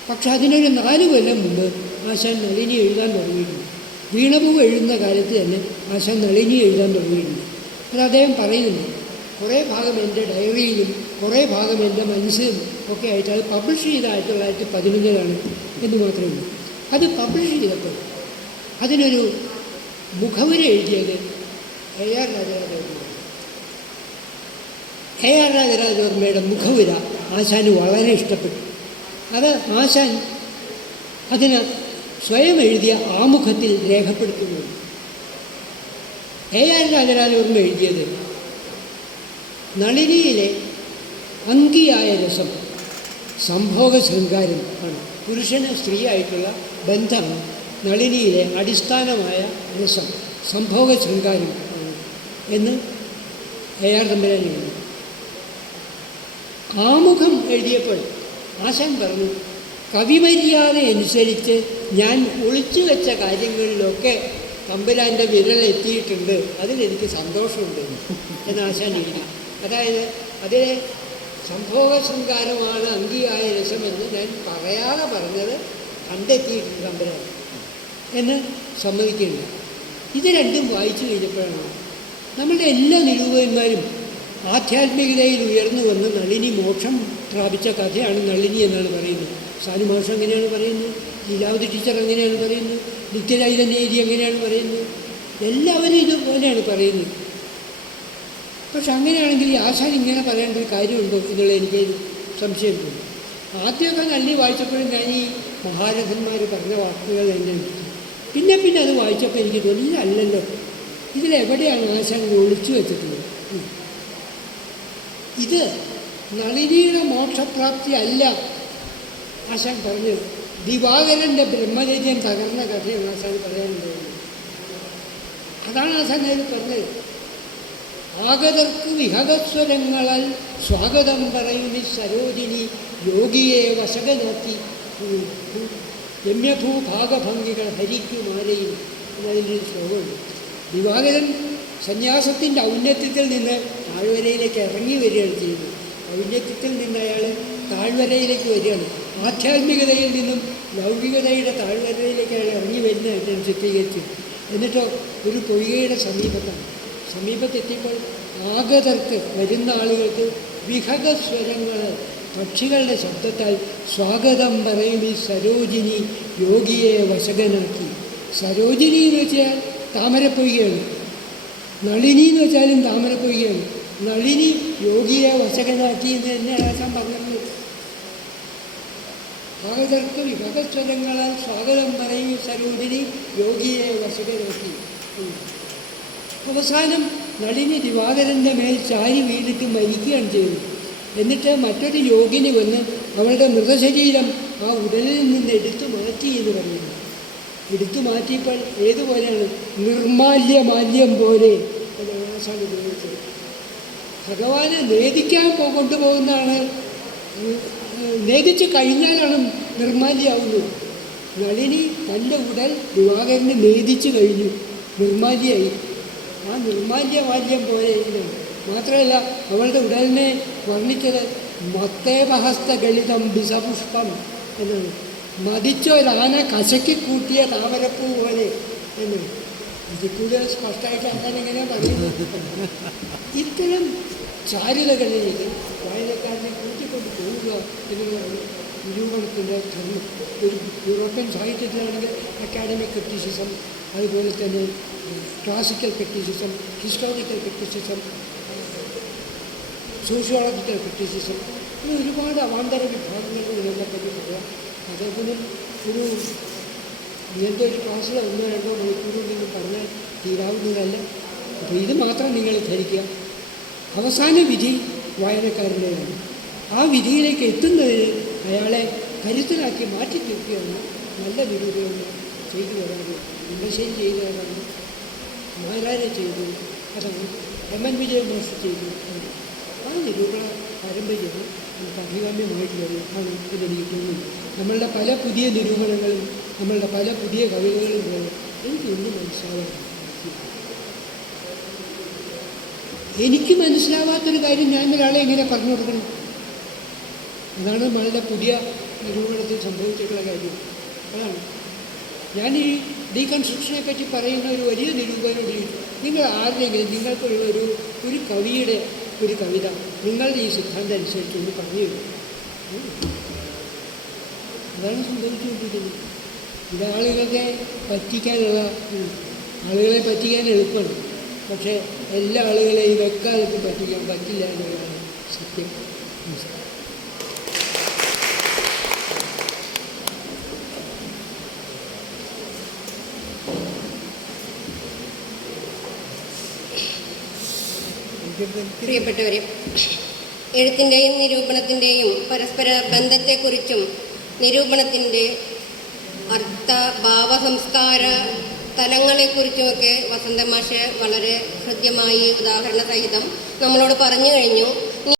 പക്ഷെ അതിനൊരു 4 കൊല്ലം മുമ്പ് ആശാൻ നളിനി എഴുതാൻ തുടങ്ങിയിട്ടുണ്ട്. വീണഭൂവ് എഴുതുന്ന കാലത്ത് തന്നെ ആശാൻ നളിനി എഴുതാൻ തുടങ്ങിയിട്ടുണ്ട്. അത് അദ്ദേഹം പറയുന്നുണ്ട്, കുറേ ഭാഗം എൻ്റെ ഡയറിയിലും കുറേ ഭാഗം എൻ്റെ മനസ്സിലും ഒക്കെ ആയിട്ട് അത് പബ്ലിഷ് ചെയ്ത 1911 എന്ന് മാത്രമേ ഉള്ളൂ. അത് പബ്ലിഷ് ചെയ്തപ്പോൾ അതിനൊരു മുഖവുര എഴുതിയത് AR രാജരാജവർമ്മയുടെ മുഖവുര ആശാന് വളരെ ഇഷ്ടപ്പെട്ടു. അത് ആശാൻ അതിന് സ്വയം എഴുതിയ ആമുഖത്തിൽ രേഖപ്പെടുത്തുന്നു. AR രാജരാജവർമ്മ എഴുതിയത് നളിനിയിലെ അങ്കിയായ രസം സംഭോഗ ശൃംഗാരം ആണ്. പുരുഷന് സ്ത്രീയായിട്ടുള്ള ബന്ധമാണ് നളിനിയിലെ അടിസ്ഥാനമായ രസം സംഭോഗ ശൃംഗാരം എന്ന് AR തമ്പുരാൻ എഴുതി. ആമുഖം എഴുതിയപ്പോൾ ആശാൻ പറഞ്ഞു, കവിമര്യാദ അനുസരിച്ച് ഞാൻ ഒളിച്ചു വെച്ച കാര്യങ്ങളിലൊക്കെ തമ്പുരാൻ്റെ വിരലെത്തിയിട്ടുണ്ട്, അതിലെനിക്ക് സന്തോഷമുണ്ട് എന്ന് ആശാൻ എഴുതി. അതായത് അതിലെ സംഭോഗ ശൃംഗാരമാണ് അംഗീകാര രസമെന്ന് ഞാൻ പറയാതെ പറഞ്ഞത് കണ്ടെത്തിയിട്ടുണ്ട് തമ്പുരാൻ എന്ന് സമ്മതിക്കുന്നുണ്ട്. ഇത് രണ്ടും വായിച്ചു കഴിഞ്ഞപ്പോഴാണ് നമ്മളുടെ എല്ലാ നിരൂപകന്മാരും ആധ്യാത്മികതയിൽ ഉയർന്നു വന്ന് നളിനി മോക്ഷം പ്രാപിച്ച കഥയാണ് നളിനി എന്നാണ് പറയുന്നത്. സാനുമാഷം എങ്ങനെയാണ് പറയുന്നത്, ലീലാവതി ടീച്ചർ എങ്ങനെയാണ് പറയുന്നത്, നിത്യചൈതന്യേരി എങ്ങനെയാണ് പറയുന്നത്, എല്ലാവരും ഇതുപോലെയാണ് പറയുന്നത്. പക്ഷെ അങ്ങനെയാണെങ്കിൽ ഈ ആശാൻ ഇങ്ങനെ പറയേണ്ട ഒരു കാര്യമുണ്ടോ എന്നുള്ള എനിക്ക് സംശയം തോന്നി. ആദ്യമൊക്കെ നളിനി വായിച്ചപ്പോഴും ഞാൻ ഈ മഹാരഥന്മാർ പറഞ്ഞ വാക്കുകൾ തന്നെ എടുത്തു. പിന്നെ അത് വായിച്ചപ്പോൾ എനിക്ക് തോന്നി ഇതല്ലല്ലോ, ഇതിലെവിടെയാണ് ആശാൻ ഒളിച്ചു വെച്ചിട്ടുള്ളത്. ഇത് നളിനിയുടെ മോക്ഷപ്രാപ്തി അല്ല ആശാൻ പറഞ്ഞത്. ദിവാകരൻ്റെ ബ്രഹ്മചര്യം തകർന്ന കഥയാണ് ആശാൻ പറയാനുണ്ടായിരുന്നത്. അതാണ് ആശാൻ അതിൽ പറഞ്ഞത്. ആഗതർക്ക് വിഹകസ്വരങ്ങളാൽ സ്വാഗതം പറയുന്ന സരോജിനി യോഗിയെ വശകനാക്കി രമ്യഭൂഭാഗഭംഗികൾ ഹരിക്കുമാരെയും എന്നതിൻ്റെ ഒരു ശ്ലോകമുണ്ട്. ദിവാകരൻ സന്യാസത്തിൻ്റെ ഔന്നത്യത്തിൽ നിന്ന് താഴ്വരയിലേക്ക് ഇറങ്ങി വരികയാണ് ചെയ്യുന്നത്. ഔന്നത്യത്തിൽ നിന്ന് അയാൾ താഴ്വരയിലേക്ക് വരികയാണ്. ആധ്യാത്മികതയിൽ നിന്നും ലൗകികതയുടെ താഴ്വരയിലേക്ക് അയാൾ ഇറങ്ങി വരുന്നതായിട്ടാണ് ചിത്രീകരിച്ചത്. എന്നിട്ടോ ഒരു പൊയ്കയുടെ സമീപത്തെത്തിയപ്പോൾ ആഗതർക്ക്, വരുന്ന ആളുകൾക്ക് വിഹകസ്വരങ്ങൾ, പക്ഷികളുടെ ശബ്ദത്താൽ സ്വാഗതം പറയും ഈ സരോജിനി യോഗിയെ വശകനാക്കി. സരോജിനി എന്ന് വെച്ചാൽ താമരപ്പൊയ്കയാണ്, നളിനി എന്ന് വെച്ചാലും താമരപ്പൊയ്കയാണ്. നളിനി യോഗിയെ വശകനാക്കി എന്ന് തന്നെ ആശാൻ പറഞ്ഞത്. ആഗതർക്ക് വിഭഗസ്വരങ്ങളാൽ സ്വാഗതം പറയും സരോജിനി യോഗിയെ വശകനാക്കി. അവസാനം നളിനി ദിവാകരൻ്റെ മേൽ ചാരി വീണിട്ട് മരിക്കുകയാണ് ചെയ്തത്. എന്നിട്ട് മറ്റൊരു യോഗിനി വന്ന് അവളുടെ മൃതശരീരം ആ ഉടലിൽ നിന്ന് എടുത്തു മാറ്റി എന്ന് പറയുന്നു. എടുത്തു മാറ്റിയപ്പോൾ ഏതുപോലെയാണ്, നിർമാല്യം പോലെ എന്നാണ് ആശാൻ ഉപയോഗിച്ചത്. ഭഗവാനെ നേദിക്കാൻ കൊണ്ടുപോകുന്നതാണ്, നേദിച്ച് കഴിഞ്ഞാലാണ് നിർമാല്യമാവുന്നത്. നളിനി തൻ്റെ ഉടൽ ദിവാകരനെ നേദിച്ചു കഴിഞ്ഞു, നിർമാല്യമായി. ആ നിർമാല്യം പോലെ മാത്രമല്ല, അവളുടെ ഉടലിനെ വർണ്ണിച്ചത് മത്തേപഹസ്തഗളിതം ബിസപുഷ്പം എന്നാണ്. മതിച്ച ഒരാന കശക്കി കൂട്ടിയ താമരപ്പൂ പോലെ എന്നാണ്. ഇതിൽ കൂടുതൽ സ്പഷ്ടമായിട്ട് അങ്ങനെ എങ്ങനെയാണ് പറയുന്നത്. ഇത്തരം ചാരുതകളിലേക്ക് വായനക്കാരനെ കൂട്ടിക്കൊണ്ട് പോവുക എന്നുള്ളതാണ് നിരൂപണത്തിൻ്റെ ധർമ്മം. ഒരു യൂറോപ്യൻ സാഹിത്യത്തിലാണെങ്കിൽ അക്കാഡമിക് ക്രിറ്റിസിസം, അതുപോലെ തന്നെ classical criticism, historical criticism, sociological criticism, ഇങ്ങനെ ഒരുപാട് അവാന്തര വിഭാഗങ്ങൾ ഇതിനെപ്പറ്റി പറയാം. അതേപോലെ ഒരു ഇങ്ങനത്തെ ഒരു ക്ലാസ്സിൽ 1-2 മണിക്കൂറിൽ നിന്ന് പറഞ്ഞാൽ തീരാവുന്നതല്ല. അപ്പോൾ ഇത് മാത്രം നിങ്ങൾ ധരിക്കുക, അവസാന വിധി വായനക്കാരൻ്റെതാണ്. ആ വിധിയിലേക്ക് എത്തുന്നതിന് അയാളെ കരുത്തനാക്കി മാറ്റി തീർക്കുകയാണ് നല്ല നിരൂപണം ചെയ്തു വരാറ്. ഉമ്മശ്ശേരി ചെയ്തു തരാറ്, മാരാരെ ചെയ്തു, അതാണ് MN വിജയൻ മാസ്റ്റർ ചെയ്തു. ആ നിരൂപണ പാരമ്പര്യം നമുക്ക് അഭികാമ്യമായിട്ടുള്ളതാണ് എന്നെനിക്ക് തോന്നുന്നു. നമ്മളുടെ പല പുതിയ നിരൂപണങ്ങളും നമ്മളുടെ പല പുതിയ കവിതകളും പോലെ എനിക്കൊന്നും മനസ്സിലാവാൻ, എനിക്ക് മനസ്സിലാവാത്തൊരു കാര്യം ഞാൻ ഒരാളെ എങ്ങനെ പറഞ്ഞു കൊടുക്കണം? അതാണ് നമ്മളുടെ പുതിയ നിരൂപണത്തിൽ സംഭവിച്ചിട്ടുള്ള കാര്യം. അതാണ് ഞാൻ ഈ ഡീകൺസ്ട്രക്ഷനെ പറ്റി പറയുന്ന ഒരു വലിയ നിരൂപകനോട് നിങ്ങൾ ആരുടെയെങ്കിലും നിങ്ങൾക്കുള്ള ഒരു കവിയുടെ ഒരു കവിത നിങ്ങളുടെ ഈ സിദ്ധാന്തം അനുസരിച്ച് ഒന്ന് പറഞ്ഞു തരും. അതാണ് സംഭവിച്ചുകൊണ്ടിരിക്കുന്നത്. ഇത് ആളുകളെ പറ്റിക്കാനുള്ള, ആളുകളെ പറ്റിക്കാൻ എളുപ്പമാണ്, പക്ഷേ എല്ലാ ആളുകളെയും എക്കാലത്തും പറ്റിക്കാൻ പറ്റില്ല എന്നുള്ളതാണ് സത്യം. പ്രിയപ്പെട്ടവരെ, എഴുത്തിൻ്റെയും നിരൂപണത്തിൻ്റെയും പരസ്പര ബന്ധത്തെക്കുറിച്ചും നിരൂപണത്തിൻ്റെ അർത്ഥ ഭാവസംസ്കാര തലങ്ങളെക്കുറിച്ചുമൊക്കെ വസന്തമാഷ് വളരെ ഹൃദ്യമായി ഉദാഹരണ സഹിതം നമ്മളോട് പറഞ്ഞു കഴിഞ്ഞു.